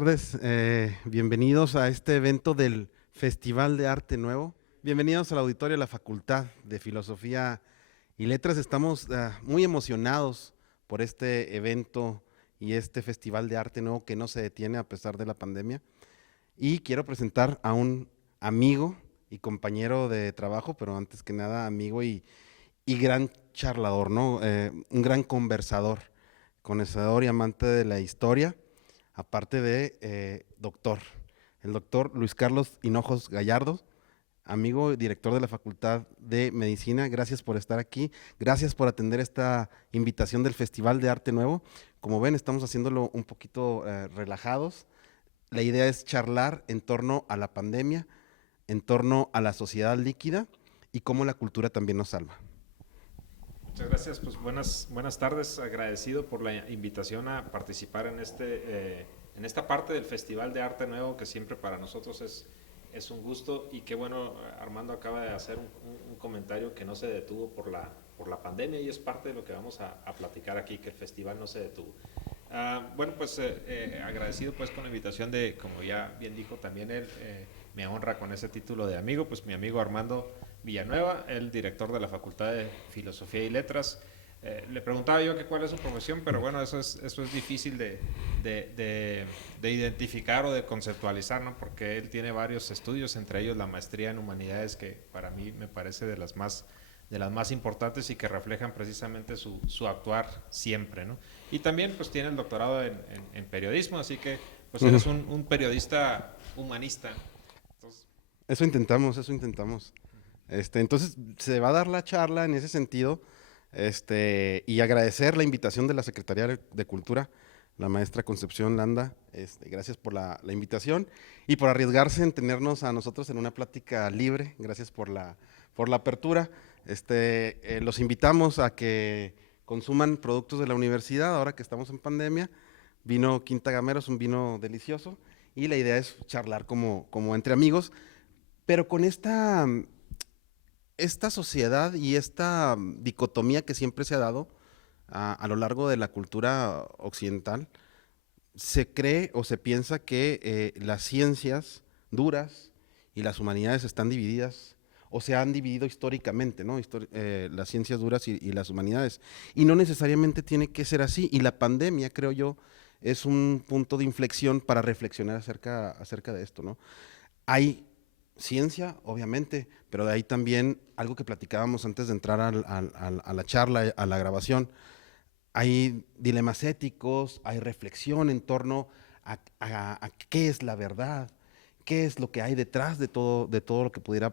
tardes, bienvenidos a este evento del Festival de Arte Nuevo. Bienvenidos al auditorio de la Facultad de Filosofía y Letras. Estamos muy emocionados por este evento y este Festival de Arte Nuevo que no se detiene a pesar de la pandemia. Y quiero presentar a un amigo y compañero de trabajo, pero antes que nada amigo y gran charlador, ¿no? Un gran conocedor y amante de la historia, aparte de el doctor Luis Carlos Hinojos Gallardo, amigo y director de la Facultad de Medicina. Gracias por estar aquí, gracias por atender esta invitación del Festival de Arte Nuevo. Como ven, estamos haciéndolo un poquito relajados. La idea es charlar en torno a la pandemia, en torno a la sociedad líquida y cómo la cultura también nos salva. Muchas gracias, pues buenas tardes, agradecido por la invitación a participar en esta parte del Festival de Arte Nuevo, que siempre para nosotros es un gusto. Y qué bueno, Armando acaba de hacer un comentario que no se detuvo por la pandemia, y es parte de lo que vamos a platicar aquí, que el festival no se detuvo. Bueno, pues agradecido pues con la invitación de, como ya bien dijo también él, me honra con ese título de amigo, pues mi amigo Armando Villanueva, el director de la Facultad de Filosofía y Letras. Le preguntaba yo que cuál es su profesión, pero bueno, eso es difícil de identificar o de conceptualizar, ¿no? Porque él tiene varios estudios, entre ellos la maestría en Humanidades, que para mí me parece de las más importantes y que reflejan precisamente su actuar siempre, ¿no? Y también pues tiene el doctorado en periodismo, así que pues eres un periodista humanista. Entonces, Eso intentamos. Entonces se va a dar la charla en ese sentido, y agradecer la invitación de la Secretaría de Cultura, la maestra Concepción Landa. Gracias por la invitación y por arriesgarse en tenernos a nosotros en una plática libre. Gracias por la apertura. Los invitamos a que consuman productos de la universidad ahora que estamos en pandemia. Vino Quinta Gamero es un vino delicioso y la idea es charlar como entre amigos, pero con esta sociedad y esta dicotomía que siempre se ha dado a lo largo de la cultura occidental. Se cree o se piensa que las ciencias duras y las humanidades están divididas o se han dividido históricamente, ¿no? Las ciencias duras y las humanidades. Y no necesariamente tiene que ser así. Y la pandemia, creo yo, es un punto de inflexión para reflexionar acerca de esto, ¿no? Hay ciencia, obviamente, pero de ahí también algo que platicábamos antes de entrar a la charla, a la grabación. Hay dilemas éticos, hay reflexión en torno a qué es la verdad, qué es lo que hay detrás de todo lo que pudiera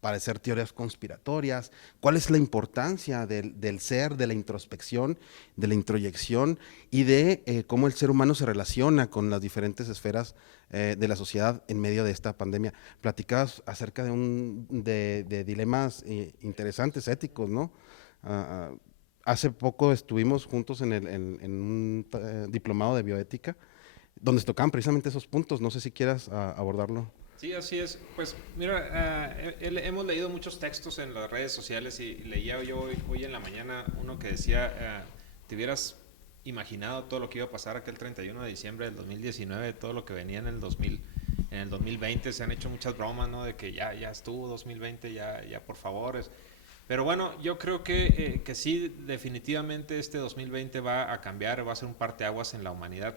parecer teorías conspiratorias, cuál es la importancia del ser, de la introspección, de la introyección y de cómo el ser humano se relaciona con las diferentes esferas de la sociedad en medio de esta pandemia. Platicabas acerca de dilemas interesantes, éticos, ¿no? Uh, Hace poco estuvimos juntos en un diplomado de bioética, donde se tocaban precisamente esos puntos. No sé si quieras abordarlo. sí, así es. Pues mira, hemos leído muchos textos en las redes sociales, y leía yo hoy en la mañana uno que decía, te hubieras imaginado todo lo que iba a pasar aquel 31 de diciembre del 2019, todo lo que venía en el 2020. Se han hecho muchas bromas, ¿no? De que ya estuvo 2020, ya por favor. Pero bueno, yo creo que sí, definitivamente este 2020 va a cambiar, va a ser un parteaguas en la humanidad.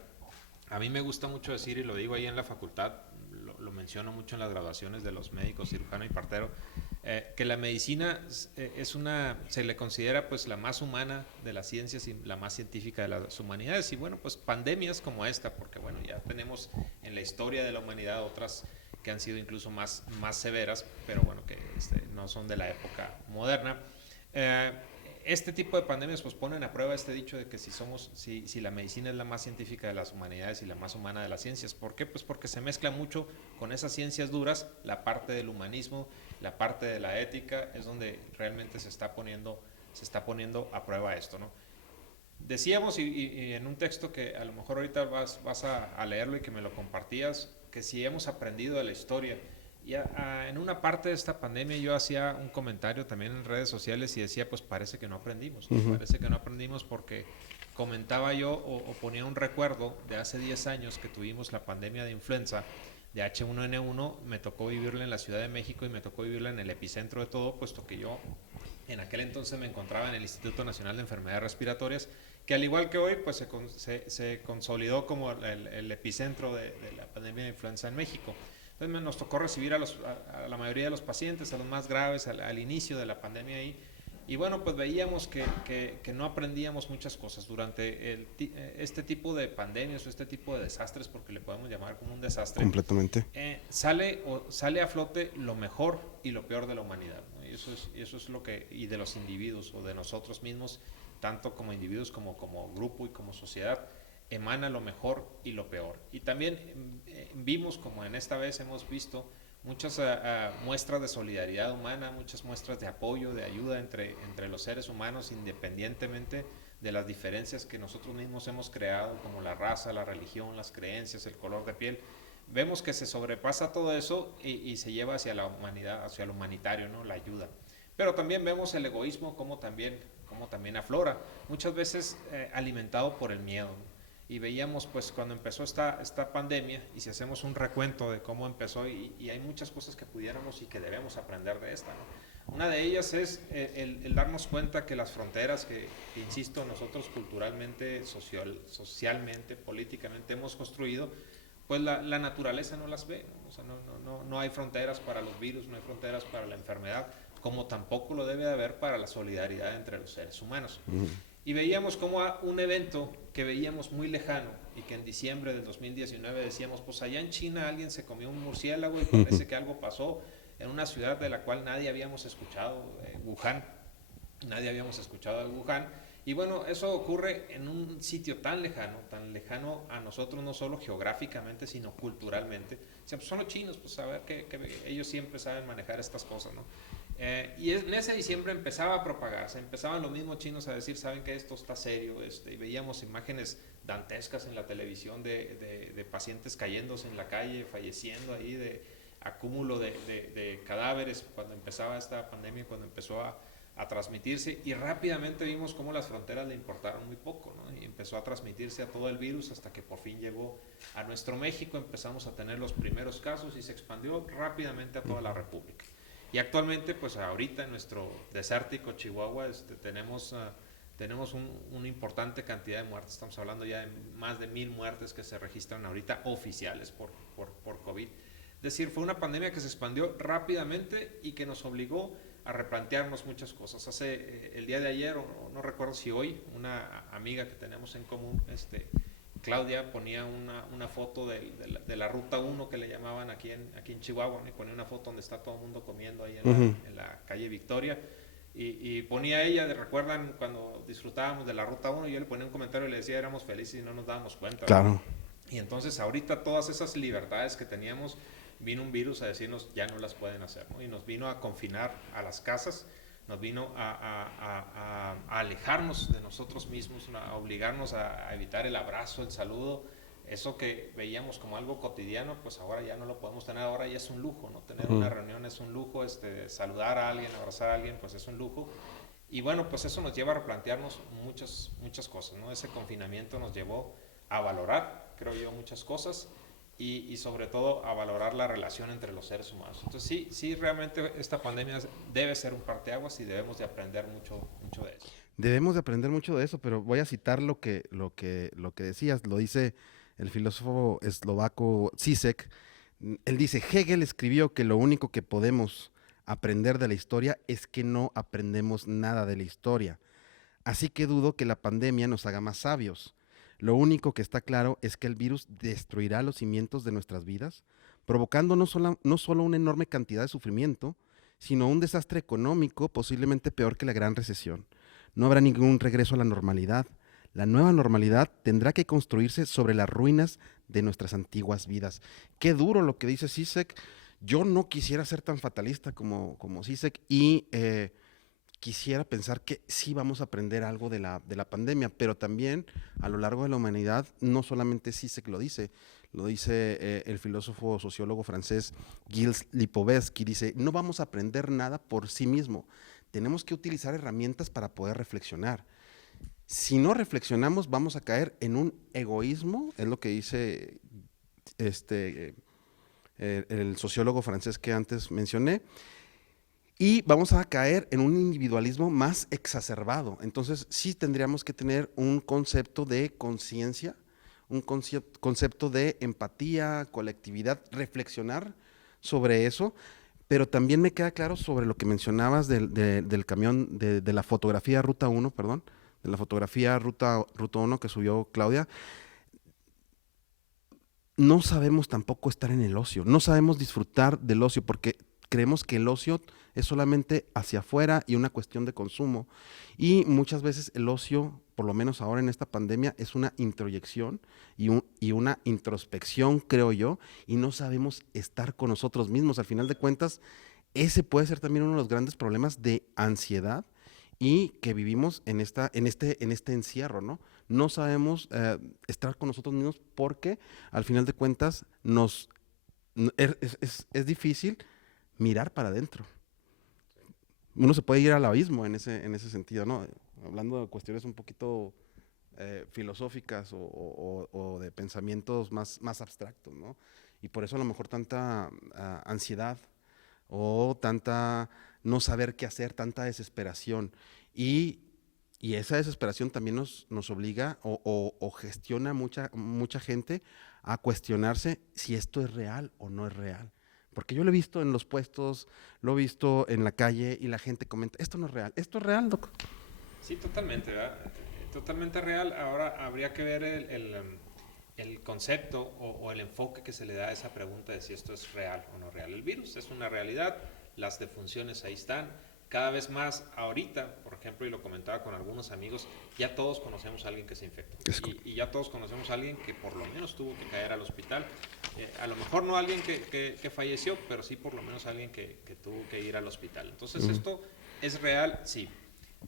A mí me gusta mucho decir, y lo digo ahí en la facultad, lo menciono mucho en las graduaciones de los médicos, cirujano y partero, que la medicina se le considera pues la más humana de las ciencias y la más científica de las humanidades. Y bueno, pues pandemias como esta, porque bueno, ya tenemos en la historia de la humanidad otras que han sido incluso más severas, pero bueno, que no son de la época moderna. Este tipo de pandemias pues ponen a prueba este dicho de que si la medicina es la más científica de las humanidades y la más humana de las ciencias. ¿Por qué? Pues porque se mezcla mucho con esas ciencias duras, la parte del humanismo, la parte de la ética, es donde realmente se está poniendo a prueba esto, ¿no? Decíamos, y en un texto que a lo mejor ahorita vas a leerlo y que me lo compartías, que si hemos aprendido de la historia. Y en una parte de esta pandemia yo hacía un comentario también en redes sociales y decía, pues parece que no aprendimos, ¿no? Parece que no aprendimos porque comentaba yo o ponía un recuerdo de hace 10 años que tuvimos la pandemia de influenza de H1N1, me tocó vivirla en la Ciudad de México y me tocó vivirla en el epicentro de todo, puesto que yo en aquel entonces me encontraba en el Instituto Nacional de Enfermedades Respiratorias, que al igual que hoy, pues se consolidó como el epicentro de la pandemia de influenza en México. Entonces nos tocó recibir a la mayoría de los pacientes, a los más graves, al inicio de la pandemia ahí. Y bueno, pues veíamos que no aprendíamos muchas cosas durante este tipo de pandemias o este tipo de desastres, porque le podemos llamar como un desastre. Completamente. Sale a flote lo mejor y lo peor de la humanidad, ¿no? Y eso es lo que, y de los individuos o de nosotros mismos, tanto como individuos como grupo y como sociedad, emana lo mejor y lo peor. Y también vimos, como en esta vez hemos visto, muchas muestras de solidaridad humana, muchas muestras de apoyo, de ayuda entre los seres humanos, independientemente de las diferencias que nosotros mismos hemos creado, como la raza, la religión, las creencias, el color de piel. Vemos que se sobrepasa todo eso y se lleva hacia la humanidad, hacia lo humanitario, ¿no? La ayuda. Pero también vemos el egoísmo como también aflora, muchas veces alimentado por el miedo, ¿no? Y veíamos pues cuando empezó esta pandemia, y si hacemos un recuento de cómo empezó, y hay muchas cosas que pudiéramos y que debemos aprender de esta, ¿no? Una de ellas es el darnos cuenta que las fronteras que insisto, nosotros culturalmente, socialmente, políticamente hemos construido, pues la naturaleza no las ve, ¿no? O sea, no hay fronteras para los virus, no hay fronteras para la enfermedad, como tampoco lo debe de haber para la solidaridad entre los seres humanos. Y veíamos como un evento que veíamos muy lejano y que en diciembre del 2019 decíamos, pues allá en China alguien se comió un murciélago y parece que algo pasó en una ciudad de la cual nadie habíamos escuchado, Wuhan, nadie habíamos escuchado de Wuhan. Y bueno, eso ocurre en un sitio tan lejano a nosotros, no solo geográficamente, sino culturalmente. O sea, pues son los chinos, pues a ver que ellos siempre saben manejar estas cosas, ¿no? Y en ese diciembre empezaba a propagarse, empezaban los mismos chinos a decir, saben que esto está serio, y veíamos imágenes dantescas en la televisión de pacientes cayéndose en la calle, falleciendo ahí, de acúmulo de cadáveres cuando empezaba esta pandemia, cuando empezó a transmitirse, y rápidamente vimos cómo las fronteras le importaron muy poco, ¿no? Y empezó a transmitirse a todo el virus hasta que por fin llegó a nuestro México, empezamos a tener los primeros casos y se expandió rápidamente a toda la República. Y actualmente, pues ahorita en nuestro desértico Chihuahua tenemos una importante cantidad de muertes. Estamos hablando ya de más de 1000 muertes que se registran ahorita oficiales por COVID. Es decir, fue una pandemia que se expandió rápidamente y que nos obligó a replantearnos muchas cosas. El día de ayer, o no recuerdo si hoy, una amiga que tenemos en común, Claudia, ponía una foto de la ruta 1 que le llamaban aquí en Chihuahua, ¿no? Y ponía una foto donde está todo el mundo comiendo ahí en la calle Victoria, y ponía ella, recuerdan cuando disfrutábamos de la ruta 1, y yo le ponía un comentario y le decía, éramos felices y no nos dábamos cuenta, Claro. ¿no? Y entonces ahorita todas esas libertades que teníamos, vino un virus a decirnos ya no las pueden hacer, ¿no? Y nos vino a confinar a las casas, nos vino a alejarnos de nosotros mismos, a obligarnos a evitar el abrazo, el saludo. Eso que veíamos como algo cotidiano, pues ahora ya no lo podemos tener, ahora ya es un lujo, ¿no? Tener una reunión es un lujo, saludar a alguien, abrazar a alguien, pues es un lujo. Y bueno, pues eso nos lleva a replantearnos muchas cosas, ¿no? Ese confinamiento nos llevó a valorar, creo yo, muchas cosas, y sobre todo a valorar la relación entre los seres humanos. Entonces sí, realmente esta pandemia debe ser un parteaguas y debemos de aprender mucho de eso. Debemos de aprender mucho de eso, pero voy a citar lo que decías, lo dice el filósofo eslovaco Zizek. Él dice, Hegel escribió que lo único que podemos aprender de la historia es que no aprendemos nada de la historia. Así que dudo que la pandemia nos haga más sabios. Lo único que está claro es que el virus destruirá los cimientos de nuestras vidas, provocando no solo una enorme cantidad de sufrimiento, sino un desastre económico posiblemente peor que la Gran Recesión. No habrá ningún regreso a la normalidad. La nueva normalidad tendrá que construirse sobre las ruinas de nuestras antiguas vidas. Qué duro lo que dice Zizek. Yo no quisiera ser tan fatalista como Zizek, y quisiera pensar que sí vamos a aprender algo de la pandemia, pero también a lo largo de la humanidad, no solamente Zizek lo dice el filósofo sociólogo francés Gilles Lipovetsky, dice, no vamos a aprender nada por sí mismo, tenemos que utilizar herramientas para poder reflexionar. Si no reflexionamos, vamos a caer en un egoísmo, es lo que dice el sociólogo francés que antes mencioné, y vamos a caer en un individualismo más exacerbado. Entonces, sí tendríamos que tener un concepto de conciencia, un concepto de empatía, colectividad, reflexionar sobre eso, pero también me queda claro sobre lo que mencionabas del camión, de la fotografía Ruta 1, perdón, de la fotografía Ruta 1 que subió Claudia. No sabemos tampoco estar en el ocio, no sabemos disfrutar del ocio porque creemos que el ocio es solamente hacia afuera y una cuestión de consumo. Y muchas veces el ocio, por lo menos ahora en esta pandemia, es una introyección y una introspección, creo yo, y no sabemos estar con nosotros mismos. Al final de cuentas, ese puede ser también uno de los grandes problemas de ansiedad y que vivimos en este encierro, ¿no? No sabemos estar con nosotros mismos porque al final de cuentas es difícil mirar para adentro. Uno se puede ir al abismo en ese sentido, ¿no? Hablando de cuestiones un poquito filosóficas o de pensamientos más abstractos, ¿no? Y por eso a lo mejor tanta ansiedad o tanta no saber qué hacer, tanta desesperación. Y, y esa desesperación también nos obliga o gestiona mucha gente a cuestionarse si esto es real o no es real. Porque yo lo he visto en los puestos, lo he visto en la calle y la gente comenta, esto no es real, esto es real, doc. Sí, totalmente, ¿verdad? Totalmente real. Ahora habría que ver el concepto o el enfoque que se le da a esa pregunta de si esto es real o no real. El virus es una realidad, las defunciones ahí están. Cada vez más ahorita, por ejemplo, y lo comentaba con algunos amigos, ya todos conocemos a alguien que se infectó. Y ya todos conocemos a alguien que por lo menos tuvo que caer al hospital. A lo mejor no alguien que falleció, pero sí por lo menos alguien que tuvo que ir al hospital. Entonces, esto es real, sí.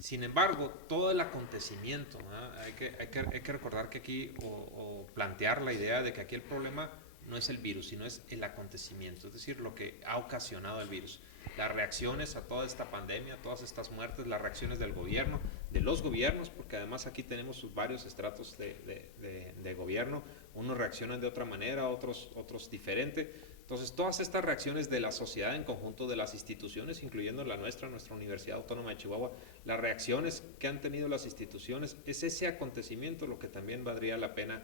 Sin embargo, todo el acontecimiento, ¿no? Hay que recordar que aquí, o plantear la idea de que aquí el problema no es el virus, sino es el acontecimiento, es decir, lo que ha ocasionado el virus. Las reacciones a toda esta pandemia, todas estas muertes, las reacciones del gobierno, de los gobiernos, porque además aquí tenemos varios estratos de gobierno, unos reaccionan de otra manera, otros diferente. Entonces, todas estas reacciones de la sociedad en conjunto, de las instituciones, incluyendo la nuestra Universidad Autónoma de Chihuahua, las reacciones que han tenido las instituciones, es ese acontecimiento lo que también valdría la pena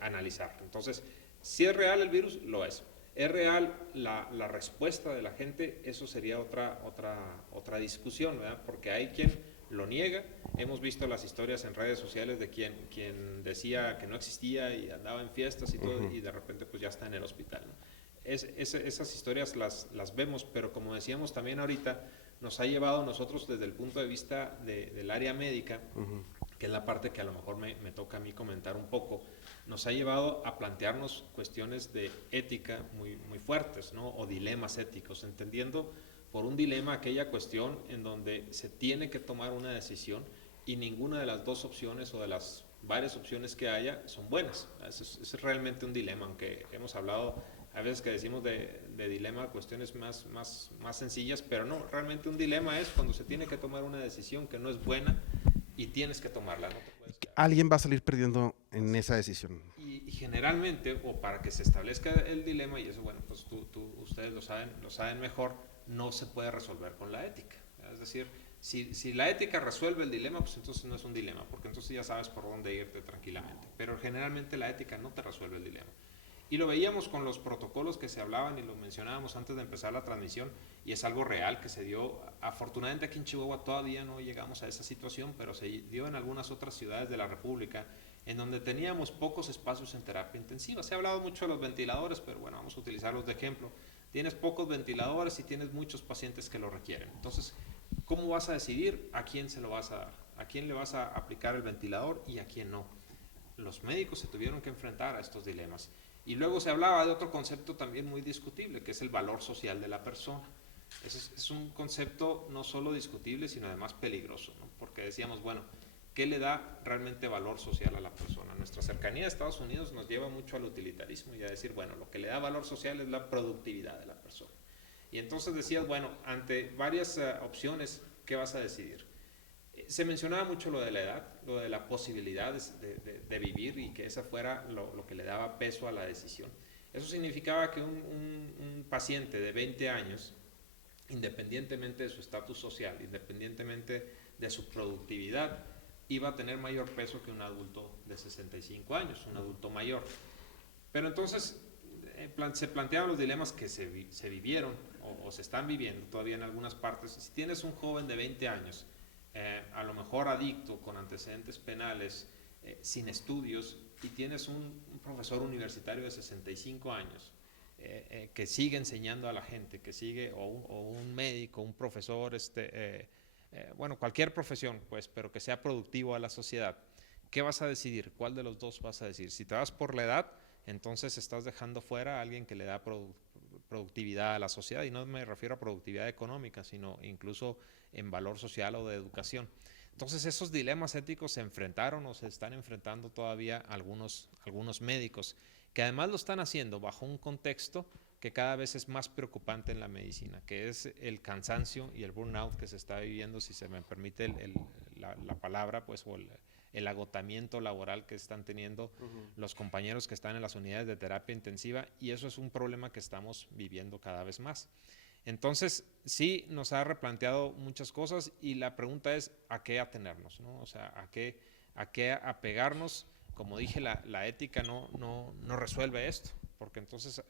analizar. Entonces, si es real el virus, lo es. ¿Es real la respuesta de la gente? Eso sería otra discusión, ¿verdad? Porque hay quien lo niega. Hemos visto las historias en redes sociales de quien decía que no existía y andaba en fiestas y todo, y de repente pues ya está en el hospital, ¿no? Esas historias las vemos, pero como decíamos también ahorita, nos ha llevado a nosotros desde el punto de vista del área médica, que es la parte que a lo mejor me toca a mí comentar un poco, nos ha llevado a plantearnos cuestiones de ética muy fuertes, ¿no? O dilemas éticos, entendiendo por un dilema aquella cuestión en donde se tiene que tomar una decisión y ninguna de las dos opciones o de las varias opciones que haya son buenas. Es realmente un dilema, aunque hemos hablado a veces que decimos de dilema, cuestiones más sencillas, pero no, realmente un dilema es cuando se tiene que tomar una decisión que no es buena y tienes que tomarla, no te puedes quedar. Alguien va a salir perdiendo en esa decisión. Y generalmente, o para que se establezca el dilema, y eso, bueno, pues ustedes lo saben mejor, no se puede resolver con la ética. Es decir, si la ética resuelve el dilema, pues entonces no es un dilema, porque entonces ya sabes por dónde irte tranquilamente. Pero generalmente la ética no te resuelve el dilema. Y lo veíamos con los protocolos que se hablaban y lo mencionábamos antes de empezar la transmisión, y es algo real que se dio. Afortunadamente aquí en Chihuahua todavía no llegamos a esa situación, pero se dio en algunas otras ciudades de la República, en donde teníamos pocos espacios en terapia intensiva. Se ha hablado mucho de los ventiladores, pero bueno, vamos a utilizarlos de ejemplo. Tienes pocos ventiladores y tienes muchos pacientes que lo requieren. Entonces, ¿cómo vas a decidir a quién se lo vas a dar? ¿A quién le vas a aplicar el ventilador y a quién no? Los médicos se tuvieron que enfrentar a estos dilemas. Y luego se hablaba de otro concepto también muy discutible, que es el valor social de la persona. Es un concepto no solo discutible, sino además peligroso, ¿no? Porque decíamos, bueno, ¿qué le da realmente valor social a la persona? Nuestra cercanía a Estados Unidos nos lleva mucho al utilitarismo y a decir, bueno, lo que le da valor social es la productividad de la persona. Y entonces decías, bueno, ante varias opciones, ¿qué vas a decidir? Se mencionaba mucho lo de la edad, lo de la posibilidad de vivir y que esa fuera lo que le daba peso a la decisión. Eso significaba que un paciente de 20 años, independientemente de su estatus social, independientemente de su productividad, iba a tener mayor peso que un adulto de 65 años, un adulto mayor. Pero entonces se planteaban los dilemas que se vivieron o se están viviendo todavía en algunas partes. Si tienes un joven de 20 años, a lo mejor adicto, con antecedentes penales, sin estudios, y tienes un profesor universitario de 65 años que sigue enseñando a la gente, que sigue, o un médico, un profesor, bueno, cualquier profesión, pues, pero que sea productivo a la sociedad, ¿qué vas a decidir? ¿Cuál de los dos vas a decir? Si te vas por la edad, entonces estás dejando fuera a alguien que le da productividad a la sociedad, y no me refiero a productividad económica, sino incluso en valor social o de educación. Entonces esos dilemas éticos se enfrentaron o se están enfrentando todavía algunos médicos, que además lo están haciendo bajo un contexto que cada vez es más preocupante en la medicina, que es el cansancio y el burnout que se está viviendo, si se me permite la palabra, pues, o el agotamiento laboral que están teniendo los compañeros que están en las unidades de terapia intensiva, y eso es un problema que estamos viviendo cada vez más. Entonces, sí nos ha replanteado muchas cosas, y la pregunta es ¿a qué atenernos, ¿no? O sea, ¿a qué apegarnos? Como dije, la ética no resuelve esto, porque entonces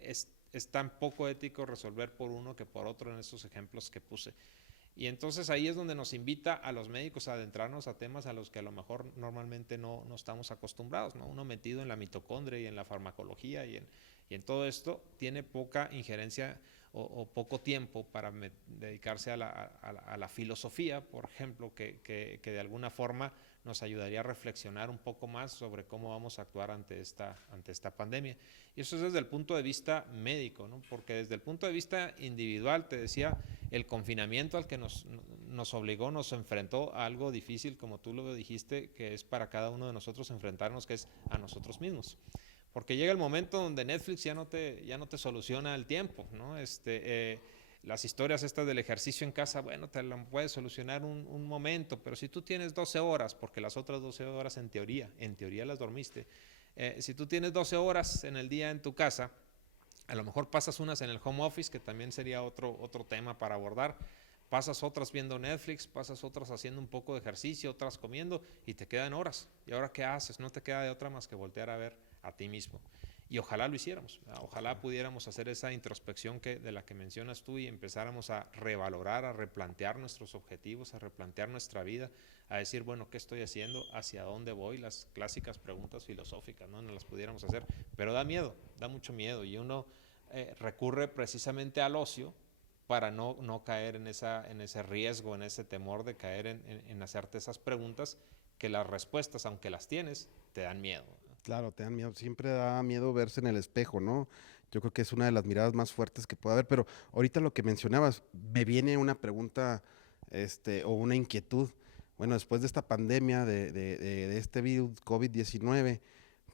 es tan poco ético resolver por uno que por otro en estos ejemplos que puse. Y entonces ahí es donde nos invita a los médicos a adentrarnos a temas a los que a lo mejor normalmente no estamos acostumbrados, ¿no? Uno metido en la mitocondria y en la farmacología y en todo esto tiene poca injerencia o poco tiempo para dedicarse a la filosofía, por ejemplo, que de alguna forma nos ayudaría a reflexionar un poco más sobre cómo vamos a actuar ante esta pandemia. Y eso es desde el punto de vista médico, ¿no? Porque desde el punto de vista individual, te decía, el confinamiento al que nos obligó, nos enfrentó a algo difícil, como tú lo dijiste, que es para cada uno de nosotros enfrentarnos, que es a nosotros mismos. Porque llega el momento donde Netflix ya no te soluciona el tiempo, ¿no? Las historias estas del ejercicio en casa, bueno, te lo puedes solucionar un momento, pero si tú tienes 12 horas, porque las otras 12 horas en teoría las dormiste, si tú tienes 12 horas en el día en tu casa, a lo mejor pasas unas en el home office, que también sería otro tema para abordar, pasas otras viendo Netflix, pasas otras haciendo un poco de ejercicio, otras comiendo, y te quedan horas. ¿Y ahora qué haces? No te queda de otra más que voltear a ver a ti mismo. Y ojalá lo hiciéramos, ojalá pudiéramos hacer esa introspección de la que mencionas tú, y empezáramos a revalorar, a replantear nuestros objetivos, a replantear nuestra vida, a decir, bueno, ¿qué estoy haciendo? ¿Hacia dónde voy? Las clásicas preguntas filosóficas, ¿no? Nos las pudiéramos hacer, pero da miedo, da mucho miedo, y uno recurre precisamente al ocio para no caer en ese riesgo, en ese temor de caer en hacerte esas preguntas, que las respuestas, aunque las tienes, te dan miedo. Claro, te dan miedo, siempre da miedo verse en el espejo, ¿no? Yo creo que es una de las miradas más fuertes que puede haber, pero ahorita lo que mencionabas, me viene una pregunta, o una inquietud. Bueno, después de esta pandemia, de este virus COVID-19,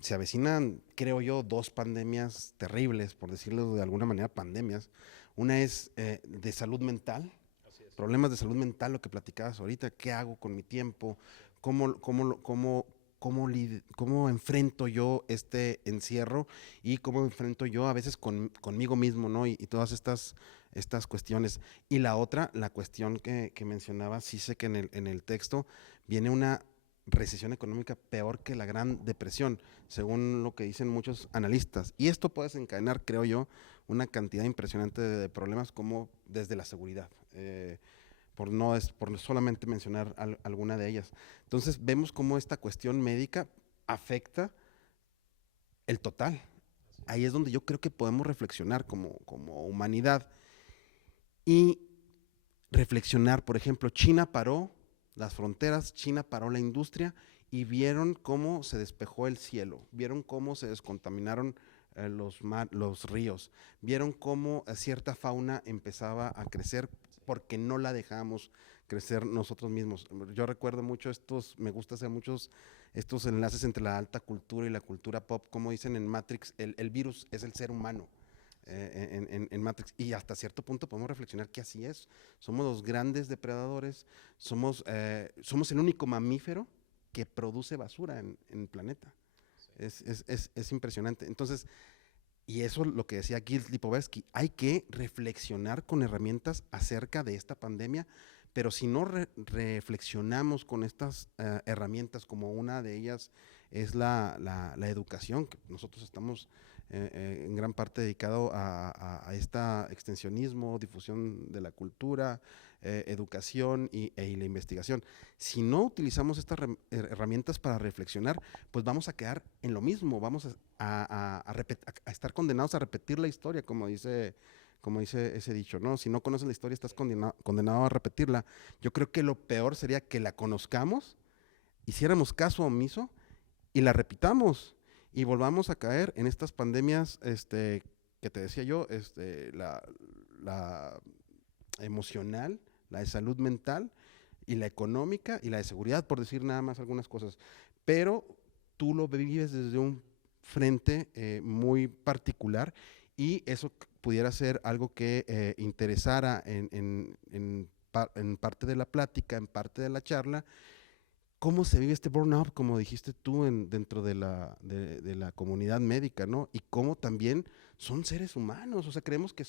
se avecinan, creo yo, dos pandemias terribles, por decirlo de alguna manera, pandemias. Una es de salud mental, problemas de salud mental, lo que platicabas ahorita, ¿qué hago con mi tiempo? ¿Cómo enfrento yo este encierro y cómo enfrento yo a veces conmigo mismo, ¿no? Y todas estas cuestiones. Y la otra, la cuestión que mencionaba, sí sé que en el texto viene una recesión económica peor que la Gran Depresión, según lo que dicen muchos analistas. Y esto puede desencadenar, creo yo, una cantidad impresionante de problemas, como desde la seguridad. Por solamente mencionar alguna de ellas. Entonces vemos cómo esta cuestión médica afecta el total. Ahí es donde yo creo que podemos reflexionar como humanidad y reflexionar, por ejemplo, China paró las fronteras, China paró la industria, y vieron cómo se despejó el cielo, vieron cómo se descontaminaron los ríos, vieron cómo cierta fauna empezaba a crecer porque no la dejamos crecer nosotros mismos. Yo recuerdo mucho me gusta hacer muchos estos enlaces entre la alta cultura y la cultura pop, como dicen en Matrix, el virus es el ser humano. en Matrix. Y hasta cierto punto podemos reflexionar que así es. Somos los grandes depredadores, somos el único mamífero que produce basura en el planeta. Sí. Es impresionante. Entonces, y eso lo que decía Gil Lipovetsky, hay que reflexionar con herramientas acerca de esta pandemia, pero si no reflexionamos con estas herramientas, como una de ellas es la educación, que nosotros estamos en gran parte dedicado a este extensionismo, difusión de la cultura, educación y la investigación. Si no utilizamos estas herramientas para reflexionar, pues vamos a quedar en lo mismo, vamos a estar condenados a repetir la historia, como dice ese dicho, ¿no? Si no conoces la historia, estás condenado a repetirla. Yo creo que lo peor sería que la conozcamos, hiciéramos caso omiso y la repitamos y volvamos a caer en estas pandemias, que te decía yo, la emocional, la de salud mental y la económica y la de seguridad, por decir nada más algunas cosas. Pero tú lo vives desde un frente muy particular y eso pudiera ser algo que interesara en parte de la plática, en parte de la charla, cómo se vive este burnout, como dijiste tú, dentro de la comunidad médica, ¿no? Y cómo también son seres humanos, o sea, creemos que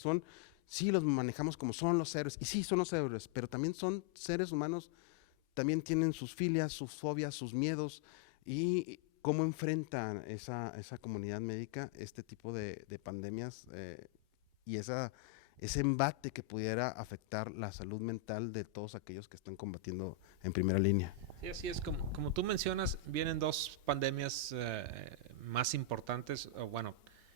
sí los manejamos como son los héroes, y sí son los héroes, pero también son seres humanos, también tienen sus filias, sus fobias, sus miedos, y cómo enfrentan esa comunidad médica este tipo de pandemias y ese embate que pudiera afectar la salud mental de todos aquellos que están combatiendo en primera línea. Sí, así es. Como tú mencionas, vienen dos pandemias más importantes, o bueno,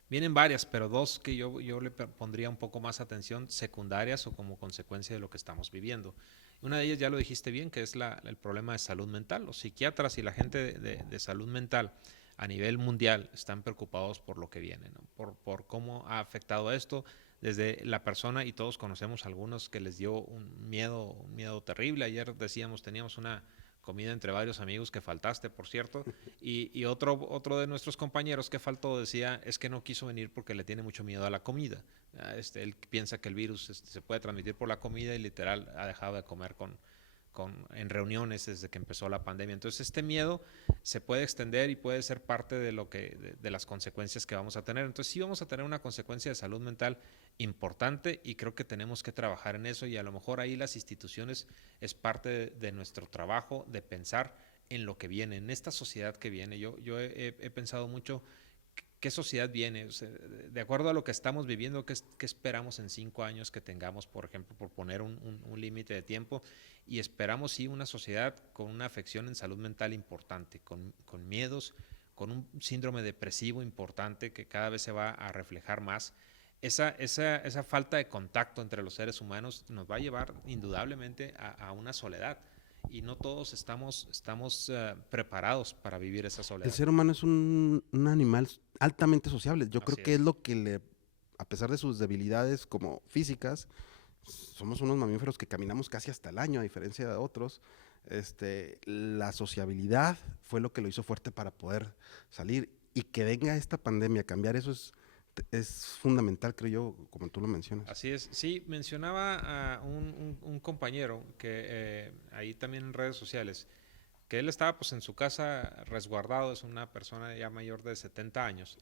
vienen varias, pero dos que yo le pondría un poco más atención, secundarias o como consecuencia de lo que estamos viviendo. Una de ellas ya lo dijiste bien, que es el problema de salud mental. Los psiquiatras y la gente de salud mental a nivel mundial están preocupados por lo que viene, ¿no? Por cómo ha afectado esto desde la persona, y todos conocemos algunos que les dio un miedo terrible. Ayer decíamos, teníamos una comida entre varios amigos que faltaste, por cierto, y otro de nuestros compañeros que faltó decía, es que no quiso venir porque le tiene mucho miedo a la comida. Él piensa que el virus se puede transmitir por la comida y literal ha dejado de comer en reuniones desde que empezó la pandemia. Entonces este miedo se puede extender y puede ser parte de las consecuencias que vamos a tener. Entonces sí vamos a tener una consecuencia de salud mental importante y creo que tenemos que trabajar en eso, y a lo mejor ahí las instituciones es parte de nuestro trabajo de pensar en lo que viene, en esta sociedad que viene. Yo he pensado mucho qué sociedad viene, o sea, de acuerdo a lo que estamos viviendo, qué esperamos en 5 años que tengamos, por ejemplo, por poner un límite de tiempo, y esperamos sí una sociedad con una afección en salud mental importante, con miedos, con un síndrome depresivo importante que cada vez se va a reflejar más. Esa falta de contacto entre los seres humanos nos va a llevar indudablemente a una soledad, y no todos estamos preparados para vivir esa soledad. El ser humano es un animal altamente sociable. Yo creo Así que es es. lo que a pesar de sus debilidades como físicas, somos unos mamíferos que caminamos casi hasta el año, a diferencia de otros. La sociabilidad fue lo que lo hizo fuerte para poder salir, y que venga esta pandemia a cambiar eso es fundamental, creo yo, como tú lo mencionas. Así es. Sí, mencionaba a un compañero que ahí también en redes sociales, que él estaba pues en su casa resguardado, es una persona ya mayor de 70 años,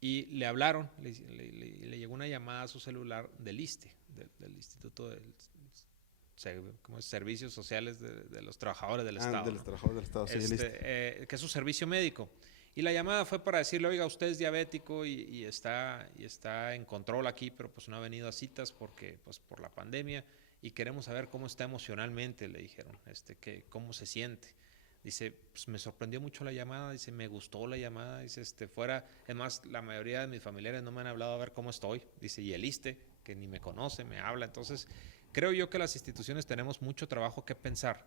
y le hablaron, le llegó una llamada a su celular del ISSSTE, del Instituto de Servicios Sociales de los Trabajadores del Estado. De los trabajadores del Estado, sí, que es su servicio médico. Y la llamada fue para decirle, oiga, usted es diabético y está en control aquí, pero pues no ha venido a citas porque pues por la pandemia, y queremos saber cómo está emocionalmente, le dijeron, cómo se siente. Dice, pues me sorprendió mucho la llamada, dice, me gustó la llamada, dice, además la mayoría de mis familiares no me han hablado a ver cómo estoy, dice, y el ISSSTE, que ni me conoce, me habla. Entonces, creo yo que las instituciones tenemos mucho trabajo que pensar,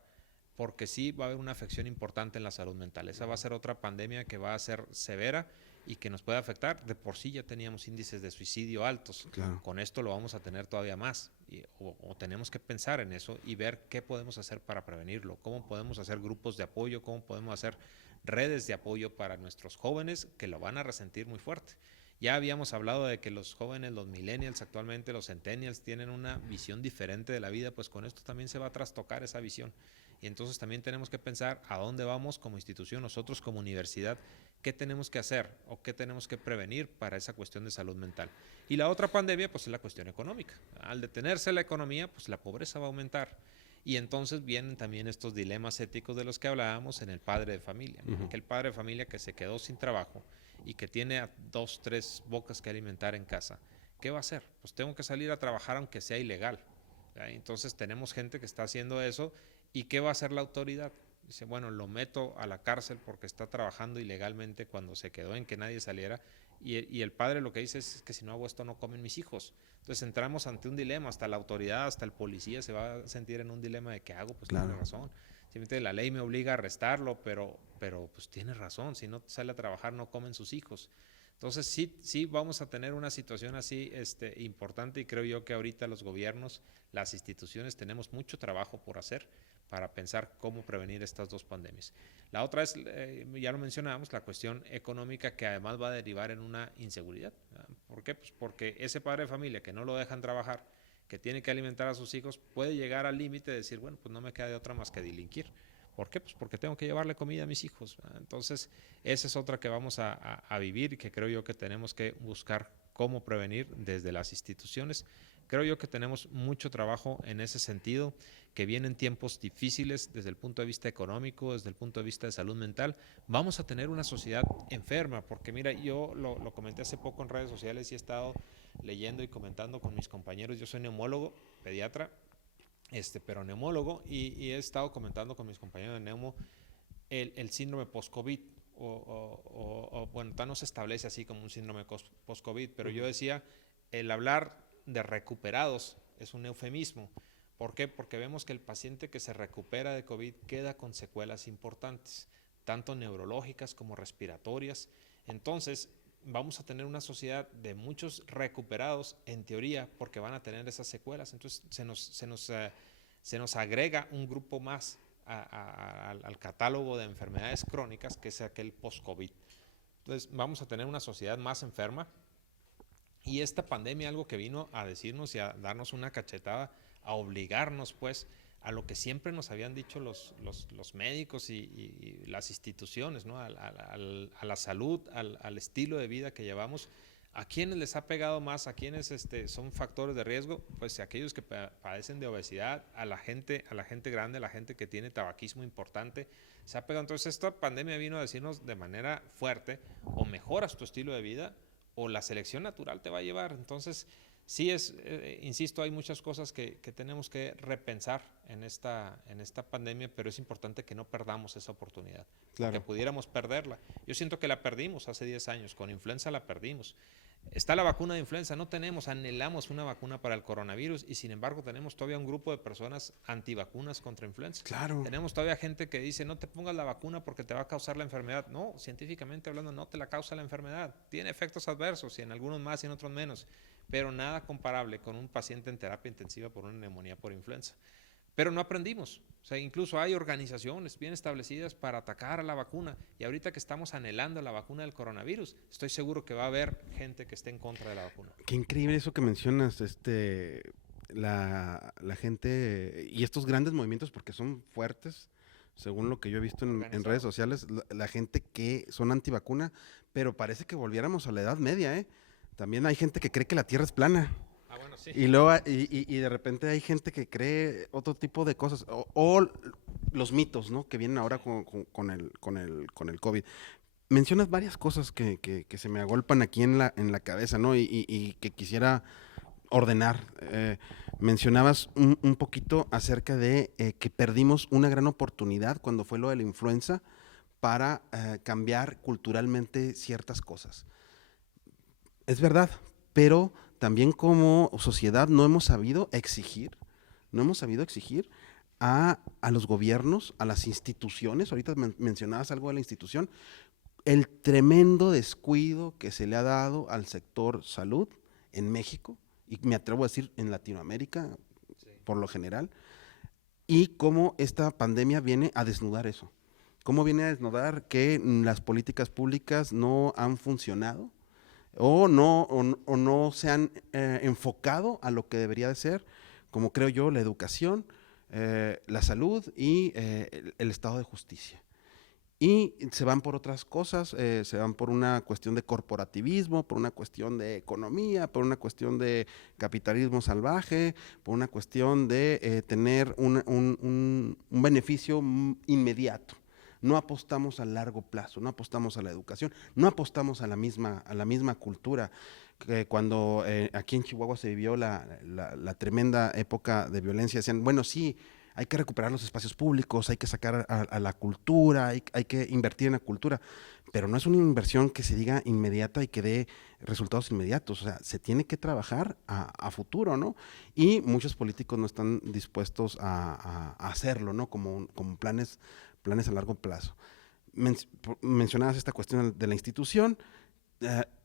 porque sí va a haber una afección importante en la salud mental. Esa va a ser otra pandemia que va a ser severa y que nos puede afectar. De por sí ya teníamos índices de suicidio altos. Claro. Con esto lo vamos a tener todavía más. O tenemos que pensar en eso y ver qué podemos hacer para prevenirlo. Cómo podemos hacer grupos de apoyo, cómo podemos hacer redes de apoyo para nuestros jóvenes que lo van a resentir muy fuerte. Ya habíamos hablado de que los jóvenes, los millennials, actualmente los centennials, tienen una visión diferente de la vida, pues con esto también se va a trastocar esa visión. Y entonces también tenemos que pensar a dónde vamos como institución, nosotros como universidad, qué tenemos que hacer o qué tenemos que prevenir para esa cuestión de salud mental. Y la otra pandemia, pues es la cuestión económica. Al detenerse la economía, pues la pobreza va a aumentar. Y entonces vienen también estos dilemas éticos de los que hablábamos en el padre de familia. ¿No? Aquel padre de familia que se quedó sin trabajo y que tiene a 2, 3 bocas que alimentar en casa. ¿Qué va a hacer? Pues tengo que salir a trabajar aunque sea ilegal. ¿Ya? Entonces tenemos gente que está haciendo eso. ¿Y qué va a hacer la autoridad? Dice, bueno, lo meto a la cárcel porque está trabajando ilegalmente cuando se quedó en que nadie saliera. Y el padre lo que dice es que si no hago esto no comen mis hijos. Entonces entramos ante un dilema, hasta la autoridad, hasta el policía se va a sentir en un dilema de qué hago, pues claro. Tiene razón. Simplemente la ley me obliga a arrestarlo, pero pues tiene razón, si no sale a trabajar no comen sus hijos. Entonces sí vamos a tener una situación así importante y creo yo que ahorita los gobiernos, las instituciones tenemos mucho trabajo por hacer para pensar cómo prevenir estas dos pandemias. La otra es, ya lo mencionábamos, la cuestión económica que además va a derivar en una inseguridad. ¿Por qué? Pues porque ese padre de familia que no lo dejan trabajar, que tiene que alimentar a sus hijos, puede llegar al límite de decir, bueno, pues no me queda de otra más que delinquir. ¿Por qué? Pues porque tengo que llevarle comida a mis hijos. Entonces, esa es otra que vamos a vivir y que creo yo que tenemos que buscar cómo prevenir desde las instituciones. Creo yo que tenemos mucho trabajo en ese sentido, que vienen tiempos difíciles desde el punto de vista económico, desde el punto de vista de salud mental. Vamos a tener una sociedad enferma, porque mira, yo lo comenté hace poco en redes sociales y he estado leyendo y comentando con mis compañeros. Yo soy neumólogo, pediatra, pero neumólogo, y he estado comentando con mis compañeros de neumo el síndrome post-COVID, bueno, no se establece así como un síndrome post-COVID, pero yo decía, el hablar de recuperados es un eufemismo. ¿Por qué? Porque vemos que el paciente que se recupera de COVID queda con secuelas importantes, tanto neurológicas como respiratorias. Entonces, vamos a tener una sociedad de muchos recuperados, en teoría, porque van a tener esas secuelas. Entonces, se nos agrega un grupo más al catálogo de enfermedades crónicas, que es aquel post-COVID. Entonces, vamos a tener una sociedad más enferma. Y esta pandemia, algo que vino a decirnos y a darnos una cachetada, a obligarnos, pues, a lo que siempre nos habían dicho los médicos y las instituciones, ¿no? A la salud, al estilo de vida que llevamos. ¿A quiénes les ha pegado más? ¿A quiénes son factores de riesgo? Pues aquellos que padecen de obesidad, a la gente grande, a la gente que tiene tabaquismo importante. Se ha pegado. Entonces esta pandemia vino a decirnos de manera fuerte, o mejoras tu estilo de vida, o la selección natural te va a llevar. Entonces, sí insisto, hay muchas cosas que tenemos que repensar en esta pandemia, pero es importante que no perdamos esa oportunidad, claro. Que pudiéramos perderla. Yo siento que la perdimos hace 10 años, con influenza la perdimos. Está la vacuna de influenza, no tenemos, anhelamos una vacuna para el coronavirus y sin embargo tenemos todavía un grupo de personas antivacunas contra influenza. Claro. Tenemos todavía gente que dice no te pongas la vacuna porque te va a causar la enfermedad. No, científicamente hablando no te la causa la enfermedad. Tiene efectos adversos y en algunos más y en otros menos, pero nada comparable con un paciente en terapia intensiva por una neumonía por influenza. Pero no aprendimos. O sea, incluso hay organizaciones bien establecidas para atacar a la vacuna. Y ahorita que estamos anhelando la vacuna del coronavirus, estoy seguro que va a haber gente que esté en contra de la vacuna. Qué increíble eso que mencionas, la gente y estos grandes movimientos, porque son fuertes, según lo que yo he visto en redes sociales, la gente que son antivacuna, pero parece que volviéramos a la Edad Media, ¿eh? También hay gente que cree que la Tierra es plana. Bueno, sí. Y luego y de repente hay gente que cree otro tipo de cosas o los mitos, ¿no? Que vienen ahora con el COVID. Mencionas varias cosas que se me agolpan aquí en la cabeza, ¿no? Y que quisiera ordenar. Mencionabas un poquito acerca de que perdimos una gran oportunidad cuando fue lo de la influenza para cambiar culturalmente ciertas cosas. Es verdad, pero también como sociedad no hemos sabido exigir a los gobiernos, a las instituciones. Ahorita mencionabas algo de la institución, el tremendo descuido que se le ha dado al sector salud en México, y me atrevo a decir en Latinoamérica, sí, por lo general, y cómo esta pandemia viene a desnudar eso. Cómo viene a desnudar que las políticas públicas no han funcionado. o no se han enfocado a lo que debería de ser, como creo yo, la educación, la salud y el estado de justicia. Y se van por otras cosas, se van por una cuestión de corporativismo, por una cuestión de economía, por una cuestión de capitalismo salvaje, por una cuestión de tener un beneficio inmediato. No apostamos a largo plazo, no apostamos a la educación, no apostamos a la misma cultura. Cuando aquí en Chihuahua se vivió la tremenda época de violencia, decían, bueno, sí, hay que recuperar los espacios públicos, hay que sacar a la cultura, hay que invertir en la cultura, pero no es una inversión que se diga inmediata y que dé resultados inmediatos, o sea, se tiene que trabajar a futuro, ¿no? Y muchos políticos no están dispuestos a hacerlo, ¿no? Como planes a largo plazo. Mencionabas esta cuestión de la institución,